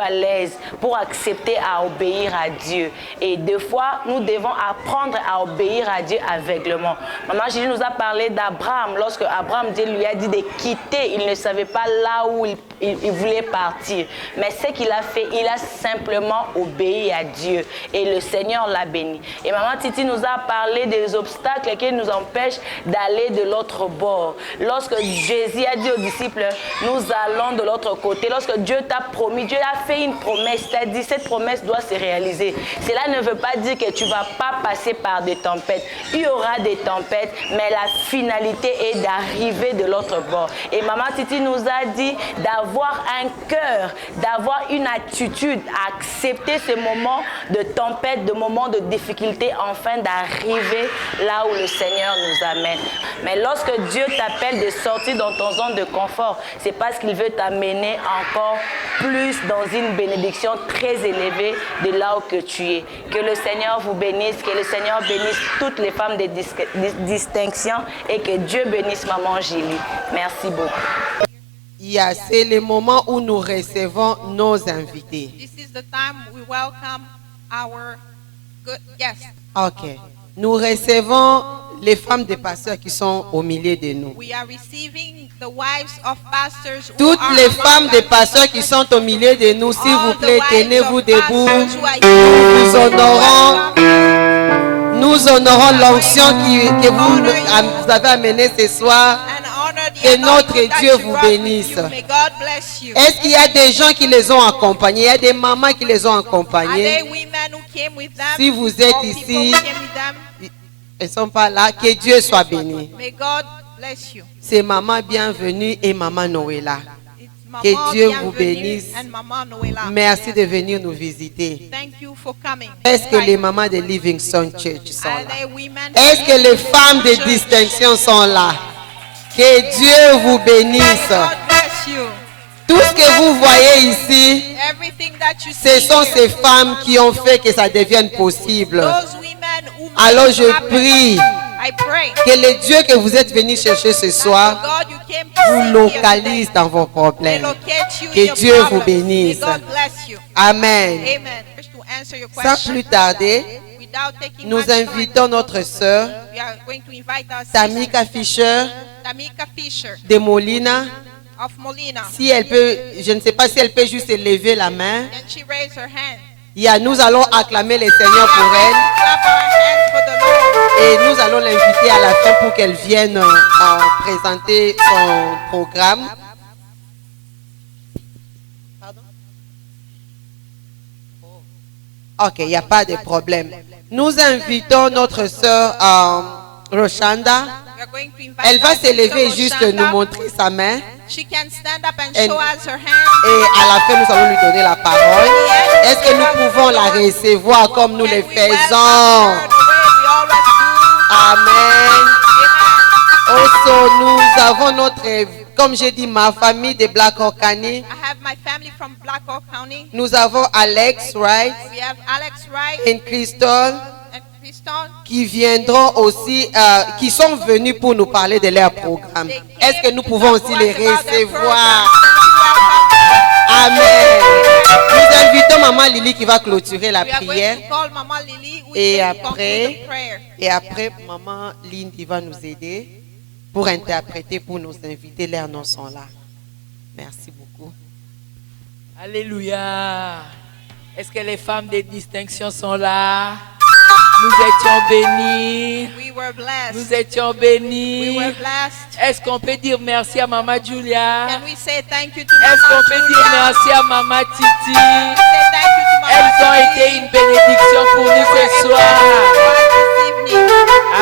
à l'aise pour accepter à obéir à Dieu. Et des fois, nous devons apprendre à obéir à Dieu aveuglement. Maman Julie nous a parlé d'Abraham. Lorsque Abraham, Dieu lui a dit de quitter, il ne savait pas là où il voulait partir. Mais ce qu'il a fait, il a simplement obéi à Dieu. Et le Seigneur l'a béni. Et maman Titi nous a parlé des obstacles qui nous empêchent d'aller de l'autre bord. Lorsque Jésus a dit aux disciples, nous allons de l'autre côté. Lorsque Dieu t'a promis, Dieu a fait une promesse. Il t'a dit, cette promesse doit se réaliser. Cela ne veut pas dire que tu ne vas pas passer par des tempêtes. Il y aura des tempêtes, mais la finalité est d'arriver de l'autre bord. Et maman Titi nous a dit d'avoir un cœur, d'avoir une attitude à accepter ces moments de tempête, de moments de difficulté, afin d'arriver là où le Seigneur nous amène. Mais lorsque Dieu t'appelle de sortir dans ton zone de confort, c'est parce qu'il veut t'amener encore plus dans une bénédiction très élevée de là où que tu es. Que le Seigneur vous bénisse, que le Seigneur bénisse toutes les femmes de distinction et que Dieu bénisse maman Julie. Merci beaucoup. C'est le moment où nous recevons nos invités. This is the time we welcome our good guests. Ok. Nous recevons les femmes des pasteurs qui sont au milieu de nous. We are receiving the wives of pastors who Toutes are les among femmes us. des pasteurs qui sont au milieu de nous, s'il vous All the plaît, wives tenez-vous of debout. pastors who are here. Nous honorons l'onction que vous avez amenée ce soir. And honor the Que notre anointing that Dieu you vous brought with bénisse. you. May God bless you. Est-ce qu'il y a des gens qui les ont accompagnés? Il y a des mamans qui les ont Are there accompagnés. women who came with them? Si vous êtes Or people ici, who came with them? elles ne sont pas là. Que Dieu soit béni. May God bless you. C'est maman bienvenue et maman Noëlla. It's Que Maman Dieu vous Bienvenue bénisse. and Maman Noëlla. Merci de venir nous visiter. Thank you for coming. Est-ce que les mamans de Livingstone Church sont Are là? there women Est-ce que les femmes de Church? distinction sont là? Que Dieu vous May bénisse. God bless you. Tout ce que vous voyez ici, Everything that you ce see sont here, ces femmes qui ont fait que ça devienne possible. those women who made Alors it je happen. prie I pray que le Dieu que vous êtes venus chercher ce that soir the God you came to vous see here localise today dans vos may problèmes. locate you Que in your Dieu vous problems. bénisse. May God bless you. Amen. Amen. First, to answer your Sans question, plus tarder, without taking nous much time, invitons notre sœur we are going to invite our sister, Tamika Fischer Tamika Fisher de Molina. of Molina. Si elle peut, je ne sais pas si elle peut juste lever la main. Can she raise her hand? Nous allons acclamer le Seigneur pour elle. Clap our hands for the Lord. Et nous allons l'inviter à la fin pour qu'elle vienne présenter son programme. Ok, il n'y a pas de problème. Nous invitons notre sœur Roshanda. We are going to invite Elle va our se sister lever juste Roshanda. nous montrer sa main. She can stand up and Elle- show us her hand. Et à la fin, nous allons lui donner la parole. Est-ce que nous pouvons la recevoir comme nous le Can we welcome faisons? her the way we always do? Amen. Amen. Also, nous avons notre, comme j'ai dit, ma famille de Black Hawk County. I have my family from Black Hawk County. Nous avons Alex Wright We have Alex Wright et Crystal and Kristen. qui viendront aussi, qui sont venus pour nous parler de leur programme. They Est-ce que came nous to pouvons talk aussi to les us about their recevoir? program. Amen. Nous invitons Maman Lily qui va clôturer la We are prière. going to call Mama Lily, who Et is going to après, conclude the prayer. et après, Maman Lynn qui va nous aider pour interpréter pour nos invités. Leurs noms sont là. Merci beaucoup. Alléluia. Est-ce que les femmes de distinction sont là? Nous étions bénis. We were blessed. Nous étions We bénis. were blessed. Est-ce qu'on peut dire merci à Maman Julia? Can we say thank you to Est-ce Mama qu'on peut dire Julia? merci à Maman Titi? Say thank you to Mama Elles ont Titi. été une bénédiction pour nous ce soir. This evening.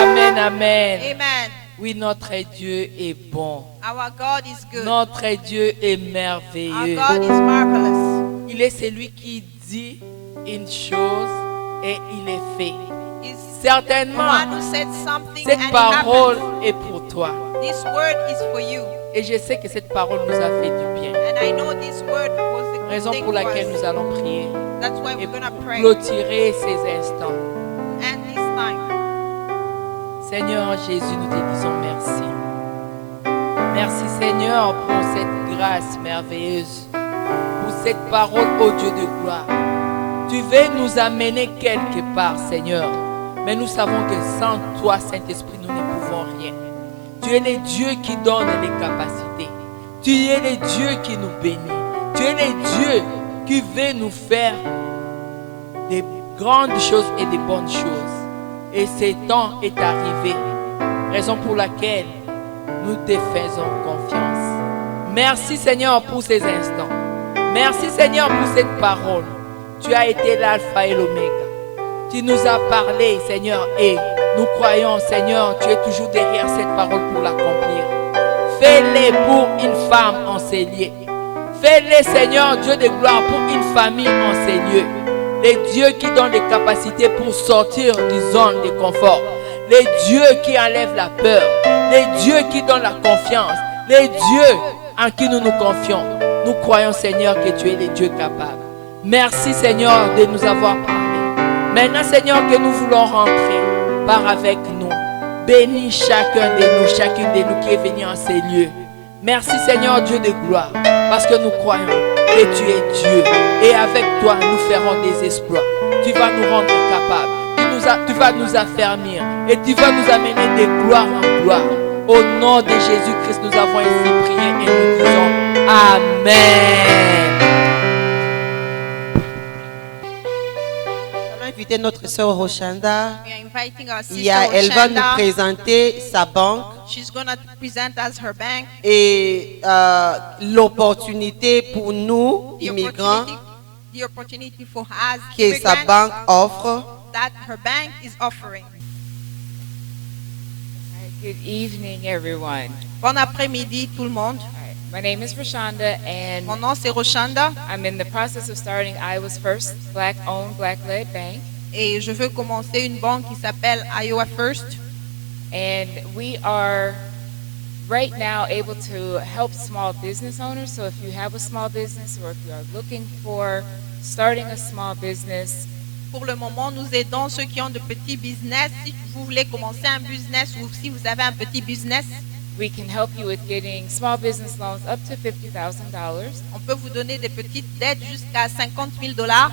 Amen, amen. Amen. Oui, notre Dieu est bon. Our God is good. Notre Dieu est Our merveilleux. God is marvelous. Il est celui qui dit une chose et il est fait. He's Certainement, the one who said something cette and it parole happened. est pour toi. This word is for you. Et je sais que cette parole nous a fait du bien. And I know this word was the good Raison thing pour for laquelle us. nous allons prier That's why et we're going to pray. clôturer ces instants. And this time, Seigneur Jésus, nous te disons merci. Merci Seigneur pour cette grâce merveilleuse, pour cette parole, ô Dieu de gloire. Tu veux nous amener quelque part, Seigneur, mais nous savons que sans toi, Saint-Esprit, nous ne pouvons rien. Tu es le Dieu qui donne les capacités. Tu es le Dieu qui nous bénit. Tu es le Dieu qui veut nous faire des grandes choses et des bonnes choses. Et ce temps est arrivé, raison pour laquelle nous te faisons confiance. Merci Seigneur pour ces instants. Merci Seigneur pour cette parole. Tu as été l'alpha et l'oméga. Tu nous as parlé Seigneur et nous croyons Seigneur, tu es toujours derrière cette parole pour l'accomplir. Fais-les pour une femme en ces lieux. Fais-les Seigneur Dieu de gloire pour une famille en ces lieux. Les dieux qui donnent les capacités pour sortir du zone de confort. Les dieux qui enlèvent la peur. Les dieux qui donnent la confiance. Les dieux en qui nous nous confions. Nous croyons Seigneur que tu es le Dieu capable. Merci Seigneur de nous avoir parlé. Maintenant Seigneur que nous voulons rentrer, pars avec nous. Bénis chacun de nous, chacune de nous qui est venu en ces lieux. Merci Seigneur Dieu de gloire, parce que nous croyons que tu es Dieu. Et avec toi, nous ferons des exploits. Tu vas nous rendre capables. Tu tu vas nous affermir et tu vas nous amener de gloire en gloire. Au nom de Jésus-Christ, nous avons ainsi prié et nous disons Amen. Nous allons inviter notre sœur Roshanda. We are inviting our sister Elle va nous Oshanda. présenter sa banque She's going to present us her bank. et l'opportunité pour nous, immigrants, The opportunity for us que sa immigrants banque offre. that her bank is offering. Good evening, everyone. Bon après-midi tout le monde. All right. My name is Rashonda, and Mon nom c'est Roshanda I'm in the process of starting Iowa's first Black-owned, Black-led bank. et je veux commencer une banque qui s'appelle Iowa First. And we are right now able to help small business owners. So if you have a small business or if you are looking for starting a small business, Pour le moment, nous aidons ceux qui ont de petits business. Si vous voulez commencer un business ou si vous avez un petit business, we can help you with getting small business loans up to $50,000. on peut vous donner des petites dettes jusqu'à $50,000.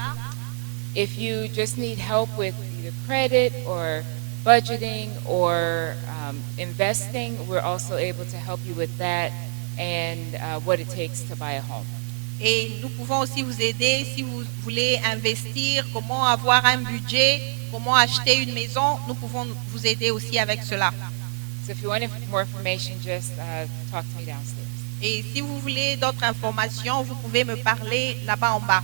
If you just need help with either credit or budgeting or investing, we're also able to help you with that and what it takes to buy a home. Et nous pouvons aussi vous aider si vous voulez investir, comment avoir un budget, comment acheter une maison. Nous pouvons vous aider aussi avec cela. So if you want more information, just talk to me downstairs. Et si vous voulez d'autres informations, vous pouvez me parler là-bas en bas.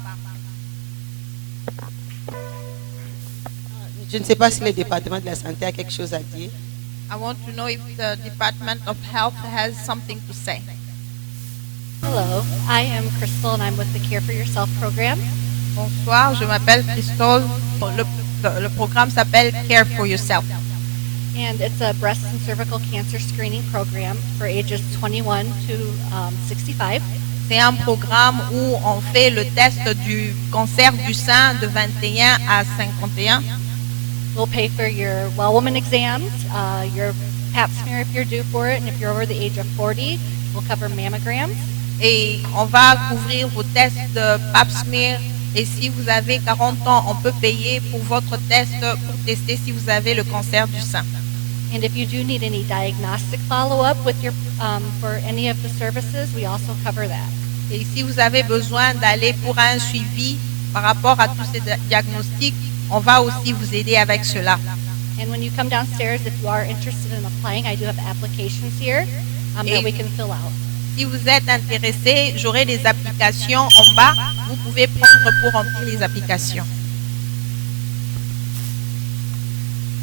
Je ne sais pas si le département de la santé a quelque chose à dire. I want to know if the Department of Health has something to say. Hello, I am Crystal and I'm with the Care for Yourself program. Bonsoir, je m'appelle Christol. Le programme s'appelle Care for Yourself. And it's a breast and cervical cancer screening program for ages 21 to 65. C'est un programme où on fait le test du cancer du sein de 21 à 51. We'll pay for your well woman exams, your pap smear if you're due for it, and if you're over the age of 40, we'll cover mammograms. Et on va couvrir vos tests de pap smear. Et si vous avez 40 ans, on peut payer pour votre test pour tester si vous avez le cancer du sein. And if you do need any diagnostic follow-up with your for any of the services, we also cover that. Et si vous avez besoin d'aller pour un suivi par rapport à tous ces diagnostics, on va aussi vous aider avec cela. And when you come downstairs, if you are interested in applying, I do have applications here that we can fill out. Si vous êtes intéressé, j'aurai des applications en bas. Vous pouvez prendre pour remplir les applications.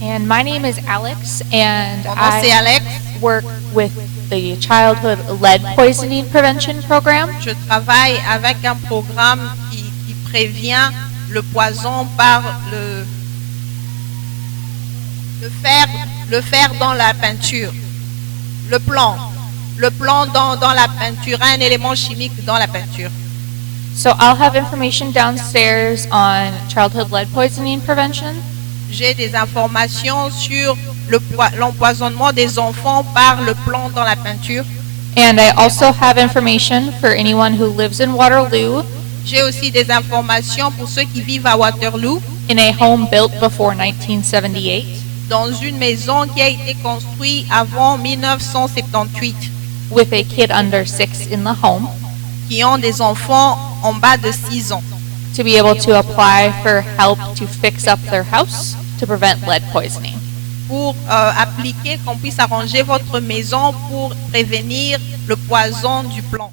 And my name is Alex, and Mon nom c'est Alex. I work with the Childhood Lead Poisoning Prevention Program. Je travaille avec un programme qui prévient le poison par le fer dans la peinture. Le plomb dans la peinture, un élément chimique dans la peinture. So I'll have information downstairs on childhood lead poisoning prevention. J'ai des informations sur l'empoisonnement des enfants par le plomb dans la peinture. And I also have information for anyone who lives in Waterloo J'ai aussi des informations pour ceux qui vivent à Waterloo, in a home built before 1978. dans une maison qui a été construite avant 1978, with a kid under 6 in the home, qui ont des enfants en bas de 6 ans, to be able to apply for help to fix up their house to prevent lead poisoning. pour appliquer qu'on puisse arranger votre maison pour prévenir le poison du plomb.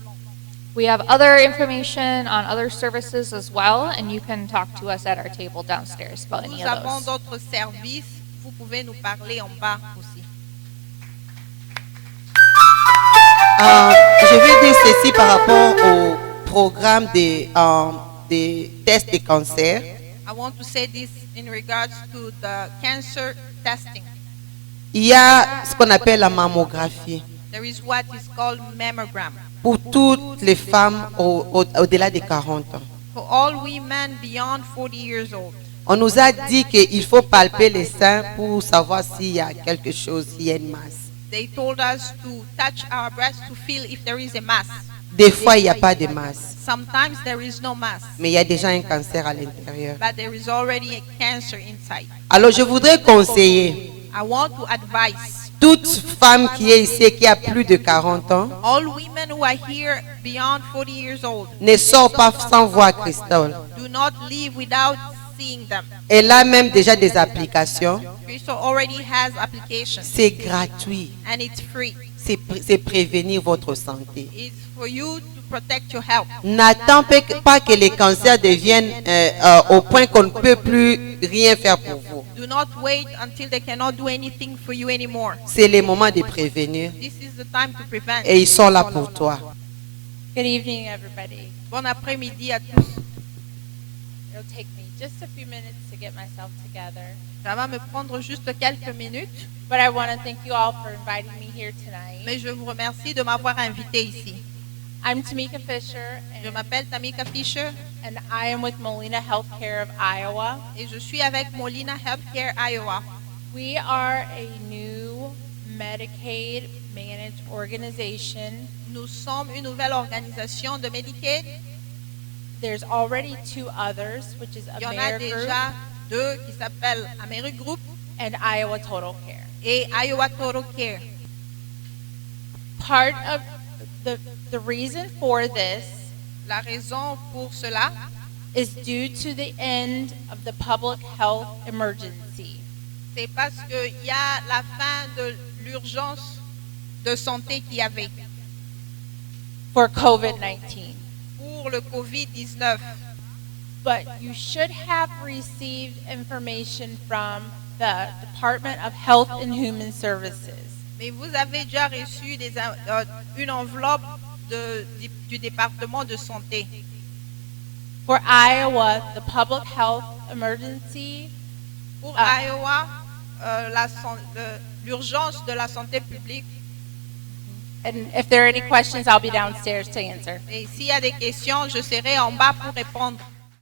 We have other information on other services as well, and you can talk to us at our table downstairs about any Nous of avons those. d'autres services, vous pouvez nous parler en bas aussi. Je vais dire ceci par rapport au programme des tests de cancer. I want to say this in regards to the cancer testing. Il y a ce qu'on appelle la mammographie There is what is called mammogram. pour toutes les femmes au-delà de 40 ans. For all women beyond 40 years old. On nous a dit qu'il faut palper les seins pour savoir s'il y a quelque chose, s'il y a une masse. They told us to touch our breasts to feel if there is a mass. Des fois, il n'y a pas de masse, Sometimes there is no mass, mais il y a déjà un cancer à l'intérieur. but there is already a cancer inside. Alors, je voudrais conseiller I want to advise toute femme qui est ici et qui a plus de 40 ans, all women who are here beyond 40 years old, ne sort pas sans voir Christelle. do not leave without seeing them. Elle a même déjà des applications. Crystal already has applications C'est gratuit. and it's free. C'est prévenir votre santé. It's for you to protect your health. N'attends pas que les cancers deviennent au point qu'on ne peut plus rien faire pour vous. Do not wait until they cannot do anything for you anymore. C'est le moment de prévenir This is the time to prevent. et ils sont là pour toi. Good evening, everybody. Bon après-midi à tous. It'll take me just a few minutes to get myself together, Ça va me prendre juste quelques minutes, but I want to thank you all for inviting me here tonight. mais je vous remercie de m'avoir invité ici. I'm Tamika Fisher, Je m'appelle Tamika Fisher and I am with Molina Healthcare of Iowa. et je suis avec Molina Healthcare Iowa. We are a new Medicaid managed organization. Nous sommes une nouvelle organisation de Medicaid. There's already two others, which is Il y en a AmeriGroup déjà deux qui s'appellent AmeriGroup and Iowa Total Care. et Iowa Total Care. Part of the reason for this La raison pour cela is due to the end of the public health emergency. c'est parce qu'il y a la fin de l'urgence de santé qu'il y avait For COVID-19. pour le COVID-19. But you should have received information from the Department of Health and Human Services. Mais vous avez déjà reçu une enveloppe du département de santé. For Iowa, the public health emergency Pour Ah. Iowa, l'urgence de la santé publique. and if there are any questions, I'll be downstairs to answer. Et s'il y a des questions, je serai en bas pour répondre.